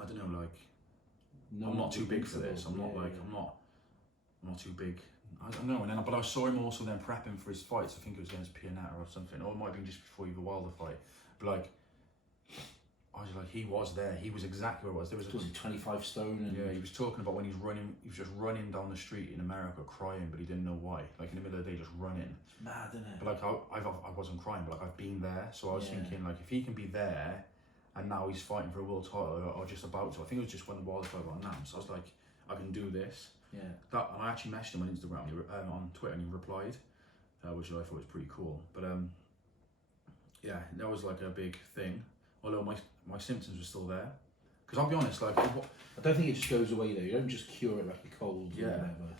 I don't know, like I'm not too big for this. I'm not too big. I don't know. And then, but I saw him also then prepping for his fights. I think it was against Pianetta or something, or it might have been just before the Wilder fight. But like, I was like, he was there. He was exactly where it was. There was 25 stone. And he was talking about when he was just running down the street in America crying, but he didn't know why. Like in the middle of the day, just running. It's mad, isn't it? But like I wasn't crying, but like I've been there. So I was thinking like if he can be there, and now he's fighting for a world title or just about to. I think it was just when the Wilder fight got announced. So I was like, I can do this. Yeah. That, and I actually messaged him on Instagram, on Twitter, and he replied, which I thought was pretty cool. But yeah, that was like a big thing. Although my symptoms were still there, because I'll be honest, like I don't think it just goes away though. You don't just cure it like a cold. Yeah. Or whatever.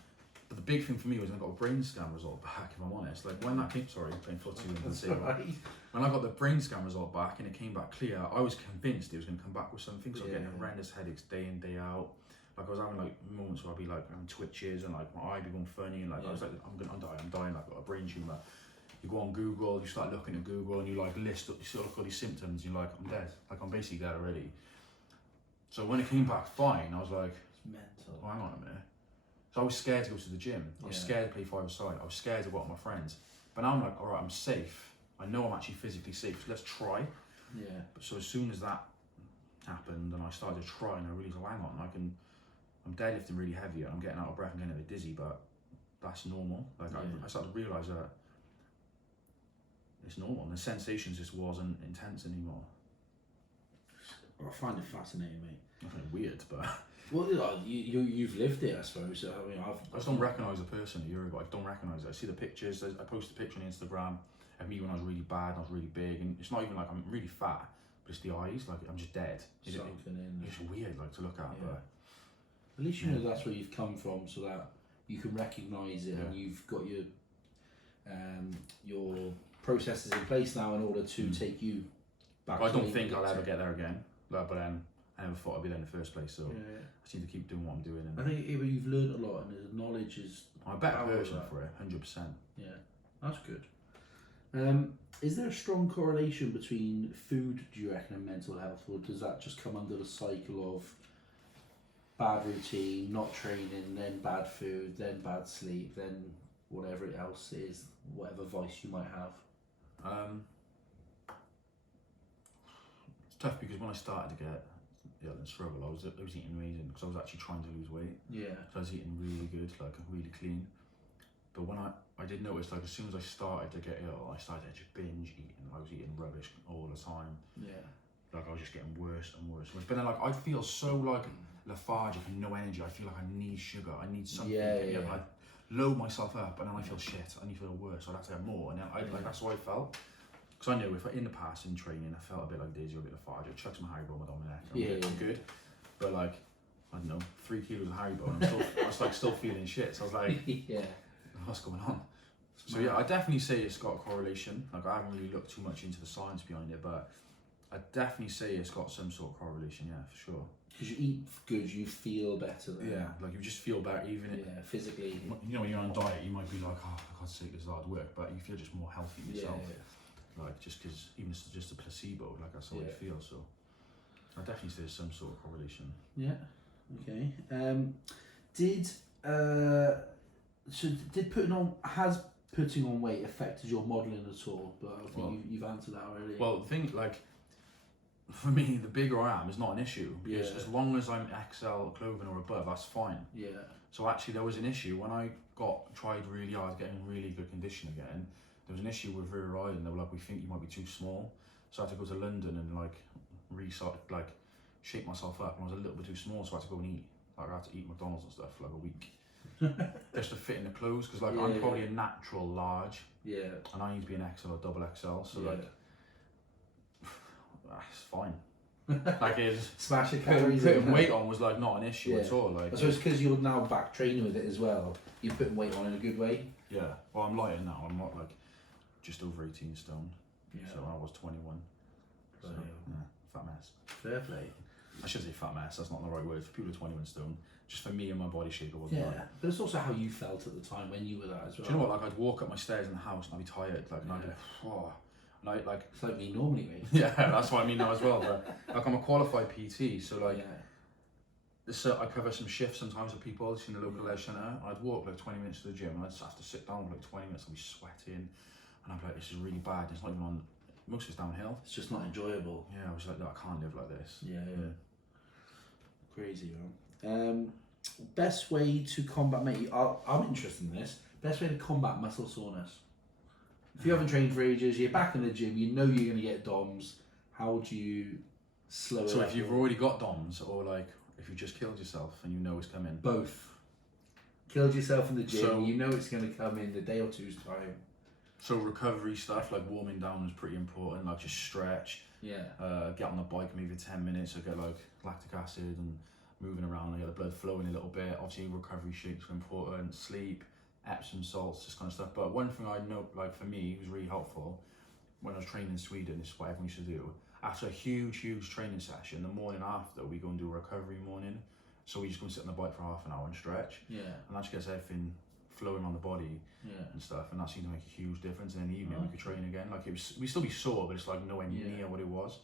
But the big thing for me was when I got a brain scan result back. If I'm honest, like when that came, sorry, playing footy and when I got the brain scan result back and it came back clear, I was convinced it was going to come back with something. So I was getting horrendous headaches day in day out. Like I was having like moments where I'd be like having twitches and like my eye be going funny and like I was like I'm dying, like I've got a brain tumour. You go on Google, you start looking at Google and you like list up, you sort of look at all these symptoms and you're like, I'm dead. Like I'm basically dead already. So when it came back fine, I was like, it's mental. Oh, hang on a minute. So I was scared to go to the gym. I was scared to play five-a-side. I was scared to go out with my friends. But now I'm like, all right, I'm safe. I know I'm actually physically safe. So let's try. Yeah. But so as soon as that happened and I started to try and I realised, oh, hang on, I'm deadlifting really heavy and I'm getting out of breath and getting a bit dizzy, but that's normal. Like I started to realise that it's normal. And the sensations just wasn't intense anymore. I find it fascinating, mate. I find it weird, but well, you've lived it, I suppose. So, I mean, I just don't recognise the person a year ago. I don't recognise it. I see the pictures. I posted a picture on Instagram of me when I was really bad and I was really big, and it's not even like I'm really fat, but it's the eyes. Like I'm just dead. It's weird, like to look at. Yeah. But at least you know that's where you've come from, so that you can recognise it, and you've got your processes in place now in order to take you back. I don't think I'll ever get there again, but then I never thought I'd be there in the first place. So I seem to keep doing what I'm doing. And I think you've learned a lot, and the knowledge is. I'm a better person for it, 100%. Yeah, that's good. Is there a strong correlation between food, do you reckon, and mental health, or does that just come under the cycle of bad routine, not training, then bad food, then bad sleep, then whatever else is, whatever vice you might have? It's tough because when I started to get and struggle, I was eating amazing because I was actually trying to lose weight. Yeah. So I was eating really good, like really clean. But when I did notice, like as soon as I started to get ill, I started to just binge eating. I was eating rubbish all the time. Yeah. Like I was just getting worse and worse. But then like I feel so like lethargic and no energy. I feel like I need sugar. I need something. Yeah. I load myself up and then I feel shit. I need to feel worse. So I'd have to have more. And then like that's what I felt. Because I knew if in the past in training I felt a bit like dizzy or a bit lethargic, I chucked some Haribo on my neck. I'm good. But like I don't know, 3 kilos of Haribo and I was like still feeling shit. So I was like, what's going on? So yeah, I definitely say it's got a correlation. Like I haven't really looked too much into the science behind it, but I definitely say it's got some sort of correlation. Yeah, for sure. Because you eat good, you feel better. Yeah, like you just feel better, even physically. You know, when you're on a diet, you might be like, oh, for God's sake, this is hard work, but you feel just more healthy yourself. Like just because even if it's just a placebo, like that's how you feel. So I definitely say there's some sort of correlation. Yeah. Okay. Has putting on weight affected your modelling at all? But I think you've answered that already. Well, the thing, like, for me, the bigger I am is not an issue. Because as long as I'm XL clothing or above, that's fine. Yeah. So actually there was an issue when I tried really hard getting really good condition again. there was an issue with Rear Island. They were like, we think you might be too small. So I had to go to London and like shape myself up, and I was a little bit too small, so I had to go and eat. Like I had to eat McDonald's and stuff for like a week. Just to fit in the clothes, because like I'm probably a natural large. Yeah. And I need to be an XL or double XL, so like it's fine. Like it's smash your calories. Putting weight on was like not an issue at all. Like, so it's because you're now back training with it as well. You're putting weight on in a good way. Yeah. Well, I'm lighter now. I'm not like just over 18 stone. Yeah. So I was 21. So, fat mess. Fair play. I should say fat mess. That's not the right word for people with 21 stone. Just for me and my body shape, it wasn't right. But it's also how you felt at the time when you were that as well. Do you know what? Like I'd walk up my stairs in the house and I'd be tired. Like and I'd be like, oh. And like it's like me normally, mate. Yeah, that's what I mean now as well. But like I'm a qualified PT, so like I cover some shifts sometimes with people in the local leisure centre. I'd walk like 20 minutes to the gym and I'd just have to sit down for like 20 minutes. I'd be sweating and I'd be like, this is really bad. It's not even on. Most of it's downhill. It's just not enjoyable. Yeah, I was like, no, I can't live like this. Yeah. Crazy, man. Best way to combat, mate. I'm interested in this. Best way to combat muscle soreness. If you haven't trained for ages, you're back in the gym, you know you're going to get DOMs. How do you slow it up? So if you've already got DOMs, or like if you just killed yourself and you know it's coming? Both. Killed yourself in the gym, you know it's going to come in the day or two's time. So recovery stuff like warming down is pretty important, like just stretch. Yeah. Get on the bike maybe 10 minutes, or get like lactic acid and moving around and get the blood flowing a little bit. Obviously recovery shakes are important, sleep, Epsom salts, this kind of stuff. But one thing I know, like for me, was really helpful when I was training in Sweden, this is what everyone used to do. After a huge training session, the morning after, we go and do a recovery morning. So we just go and sit on the bike for half an hour and stretch. Yeah. And that just gets everything flowing on the body and stuff. And that seemed to make a huge difference. And in the evening, we could train again. Like we'd still be sore, but it's like nowhere near what it was.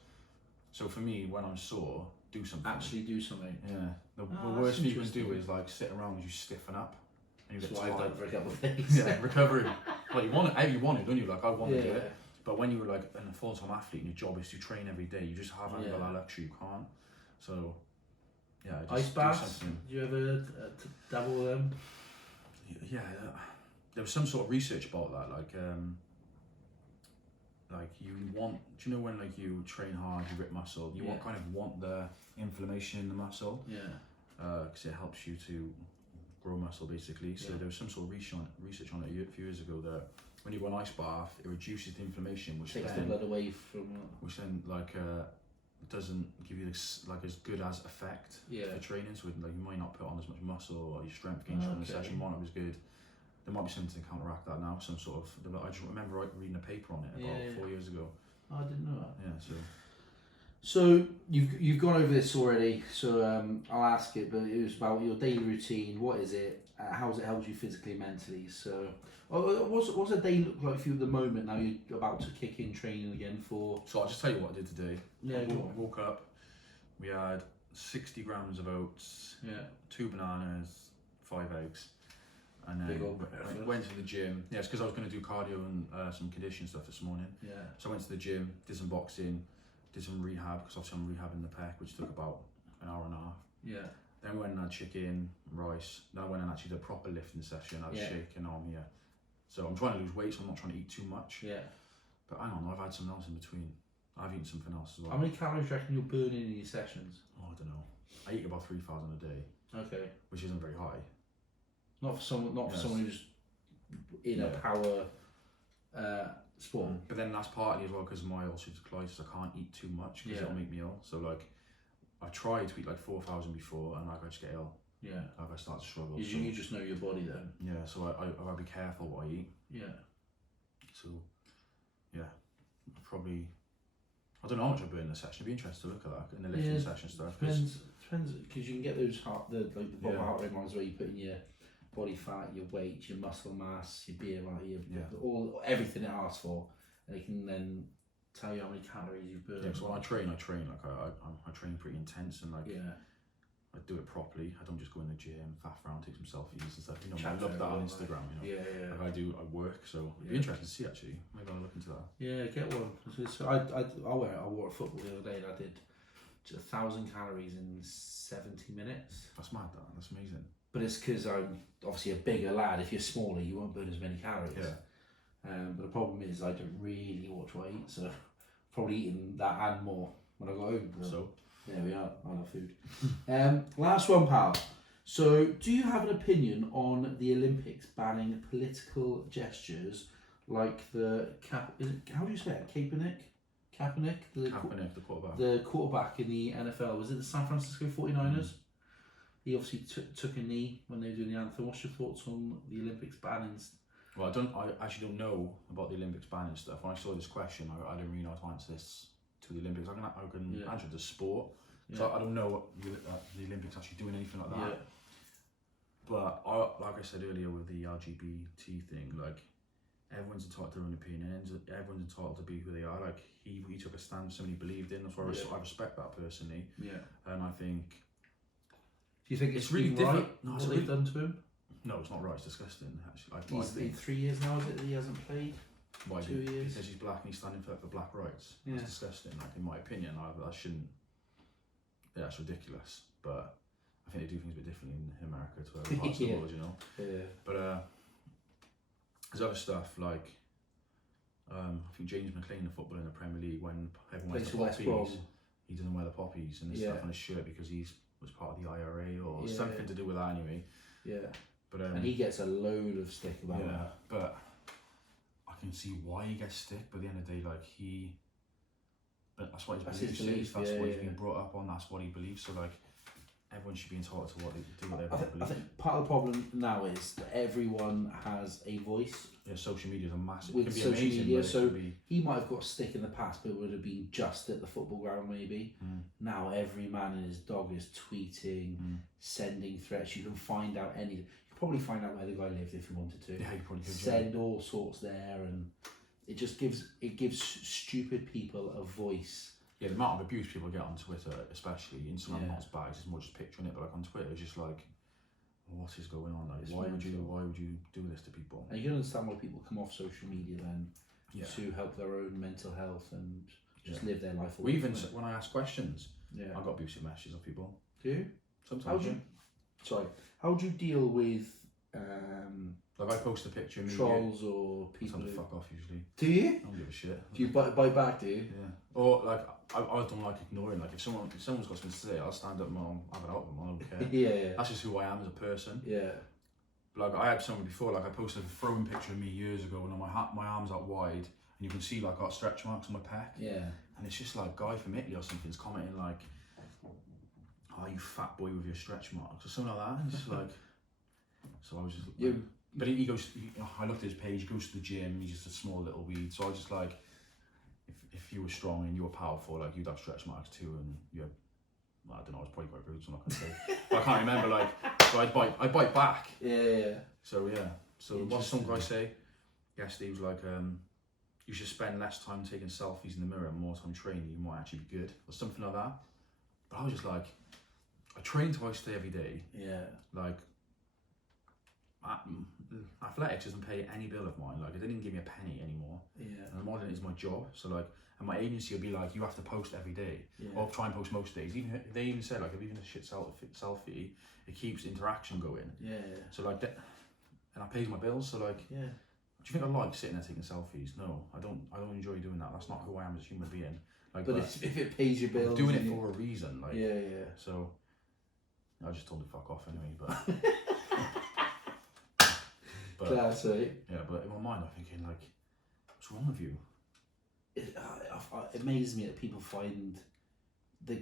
So for me, when I'm sore, do something. Actually do something. Yeah. The worst thing you can do is like sit around and you stiffen up. And you get tired. I've done for a couple of days. Yeah, recovery. Like you want it, you want it, don't you? Like I want to do it. But when you're like a full-time athlete and your job is to train every day, you just haven't got that luxury, you can't. So, yeah. Just ice baths? Do you ever dabble them? Yeah, there was some sort of research about that, like you want, do you know when like you train hard, you rip muscle, you want the inflammation in the muscle, because it helps you to grow muscle basically. So there was some sort of research on it a few years ago that when you go an ice bath, it reduces the inflammation, which takes the blood away from, which then like doesn't give you like as good as effect for training. So like you might not put on as much muscle, or your strength gains from the session might not be as good. There might be something to counteract that now. Some sort of, I just remember reading a paper on it about 4 years ago. Oh, I didn't know that. Yeah, so you've gone over this already. So I'll ask it, but it was about your daily routine. What is it? How has it helped you physically, mentally? So what's a day look like for you at the moment? Now you're about to kick in training again for. So I'll just tell you what I did today. Yeah. I woke up. We had 60 grams of oats. 2 bananas, 5 eggs. And then went to the gym. Yeah, it's because I was going to do cardio and some conditioning stuff this morning. Yeah. So I went to the gym, did some boxing, did some rehab, because obviously I'm rehabbing the pec, which took about an hour and a half. Yeah. Then went and had chicken, rice. Then I went and actually did a proper lifting session. I was shaking arm here. So I'm trying to lose weight, so I'm not trying to eat too much. Yeah. But I don't know, I've had something else in between. I've eaten something else as well. How many calories do you reckon you're burning in your sessions? Oh, I don't know. I eat about 3,000 a day. Okay. Which isn't very high. Not for someone who's in a power sport. But then that's partly as well because of my ulcerative colitis. I can't eat too much because it'll make me ill. So like, I tried to eat like 4,000 before, and like I just get ill. Yeah. Like I start to struggle. You just know your body then. Yeah. So I gotta be careful what I eat. Yeah. So, yeah, probably. I don't know how much I burn in the session. I'd be interested to look at that in the lifting session stuff. Depends because you can get those the bottom heart rate ones where you put in your body fat, your weight, your muscle mass, your BMI, everything it asks for, and it can then tell you how many calories you've burned. Yeah, so when I train like I train pretty intense and like I do it properly. I don't just go in the gym, faff around, take some selfies and stuff. You know, I love that on Instagram. You know, like I work, so it'd be interesting to see actually. Maybe I'll look into that. Yeah, get one. So I wore a football the other day and I did 1,000 calories in 70 minutes. That's mad. That's amazing. But it's because I'm obviously a bigger lad. If you're smaller, you won't burn as many calories. Yeah. But the problem is I don't really watch what I eat, so probably eating that and more when I go home. So there we are, I love food. Last one, pal. So, do you have an opinion on the Olympics banning political gestures like the how do you say it? Kaepernick, the quarterback. The quarterback in the NFL. Was it the San Francisco 49ers? He obviously took a knee when they were doing the anthem. What's your thoughts on the Olympics banning? Well, I actually don't know about the Olympics banning stuff. When I saw this question, I didn't really know how to answer this to the Olympics. I can answer the sport. So I don't know what the Olympics actually doing anything like that. Yeah. But like I said earlier with the LGBT thing, like everyone's entitled to their own opinions. Everyone's entitled to be who they are. Like he took a stand somebody believed in. That's why I respect that personally. Yeah. And I think. Do you think it's really right? No, what they've done to him? No, it's not right. It's disgusting. Actually, he's been 3 years now. Is it that he hasn't played? Why? 2 years. Because he's black and he's standing for black rights. Yeah. That's disgusting. Like in my opinion, I shouldn't. Yeah, that's ridiculous. But I think they do things a bit differently in America to other parts of the world, you know. Yeah. But there's other stuff like I think James McLean, the footballer in the Premier League, when everyone wears the poppies, he doesn't wear the poppies and this stuff on his shirt because was part of the IRA or something to do with that anyway. Yeah. But and he gets a load of stick about that. But I can see why he gets stick. But at the end of the day, like that's what his beliefs. That's what he's been brought up on. That's what he believes. So like, everyone should be entitled to what they do. I think part of the problem now is that everyone has a voice. Yeah, social media is a massive. With social media, so he might have got a stick in the past, but it would have been just at the football ground maybe. Now every man and his dog is tweeting, sending threats. You can find out anything. You could probably find out where the guy lived if you wanted to. Yeah, you probably could. Send all sorts there, and it just gives stupid people a voice. Yeah, the amount of abuse people get on Twitter, especially Instagram, not as bad. It's more just picturing it, but like on Twitter, it's just like, what is going on? Like, why would you do this to people? And you can understand why people come off social media then to help their own mental health and just live their life. We even when I ask questions, I got abusive messages of people. Do you? Sometimes. How do you deal with? Like I post a picture of me. Trolls or people who fuck off usually. Do you? I don't give a shit. Do you bite back? Do you? Yeah. Or like I don't like ignoring. Like if someone's got something to say, I'll stand up and I'll have it out with them. I don't care. Yeah. That's just who I am as a person. Yeah. Like I had someone before. Like I posted a throwing picture of me years ago, and my arms out wide, and you can see like I got stretch marks on my pec. Yeah. And it's just like Guy from Italy or something's commenting like, "Oh, you fat boy with your stretch marks" or something like that. And it's just like. So I was just. Like, but he goes. I looked at his page. He goes to the gym. He's just a small little weed. So I was just like, if you were strong and you were powerful, like you'd have stretch marks too, and you're. Well, I don't know. I was probably quite rude, so I'm not gonna say. But I can't remember. Like, so I bite back. Yeah. So yeah. So what some guy say? Yesterday he was like, you should spend less time taking selfies in the mirror and more time training. You might actually be good, or something like that. But I was just like, I train twice a day every day. Yeah. Like. Athletics doesn't pay any bill of mine. Like, they didn't give me a penny anymore. Yeah. And modelling is my job. So like, and my agency will be like, you have to post every day, or try and post most days. Even they even said like, if even a shit selfie, it keeps interaction going. Yeah. So like that, and I pays my bills. So like, do you think I like sitting there taking selfies? No, I don't. I don't enjoy doing that. That's not who I am as a human being. Like, but if it pays your bills, I'm doing it for a reason. Like, yeah. So I just told him to fuck off anyway, but. Classic. Yeah, but in my mind, I'm thinking like, what's wrong with you? It amazes me that people find they're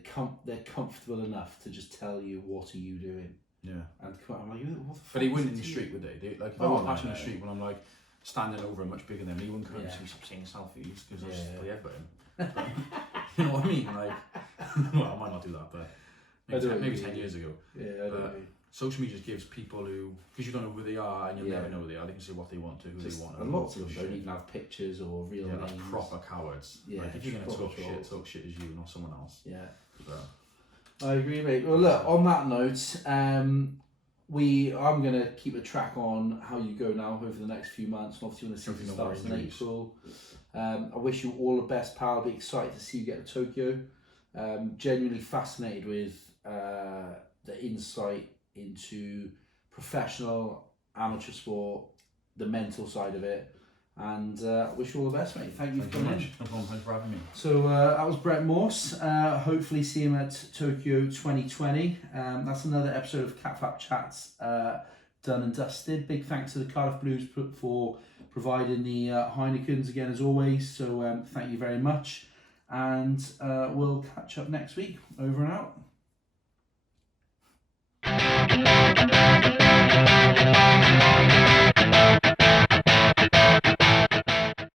comfortable enough to just tell you what are you doing. Yeah. And I'm like, what the fuck? But he wouldn't in the street, would they? Like if I walk past in the street when I'm like standing over him much bigger than me, he wouldn't come and stop taking selfies because I just play headbutt him. But, you know what I mean? Like, well, I might not do that, but maybe 10 years ago. Yeah, I don't know. Social media just gives people who, because you don't know who they are and you'll never know who they are, they can say what they want to, who they want. And lots of them don't even have pictures or real names. That's proper cowards. Yeah, like if you're going to talk shit as you, not someone else. Yeah. So. I agree, mate. Well, look, on that note, I'm going to keep a track on how you go now over the next few months. And obviously when the season starts in April. I wish you all the best, pal. I'll be excited to see you get to Tokyo. Genuinely fascinated with the insight into professional amateur sport, the mental side of it, And wish you all the best, mate. Thank you for coming in. No problem. Thanks for having me. So that was Brett Morse. Hopefully see him at Tokyo 2020. That's another episode of Catflap Chats done and dusted. Big thanks to the Cardiff Blues for providing the Heinekens again as always. So thank you very much. And we'll catch up next week. Over and out.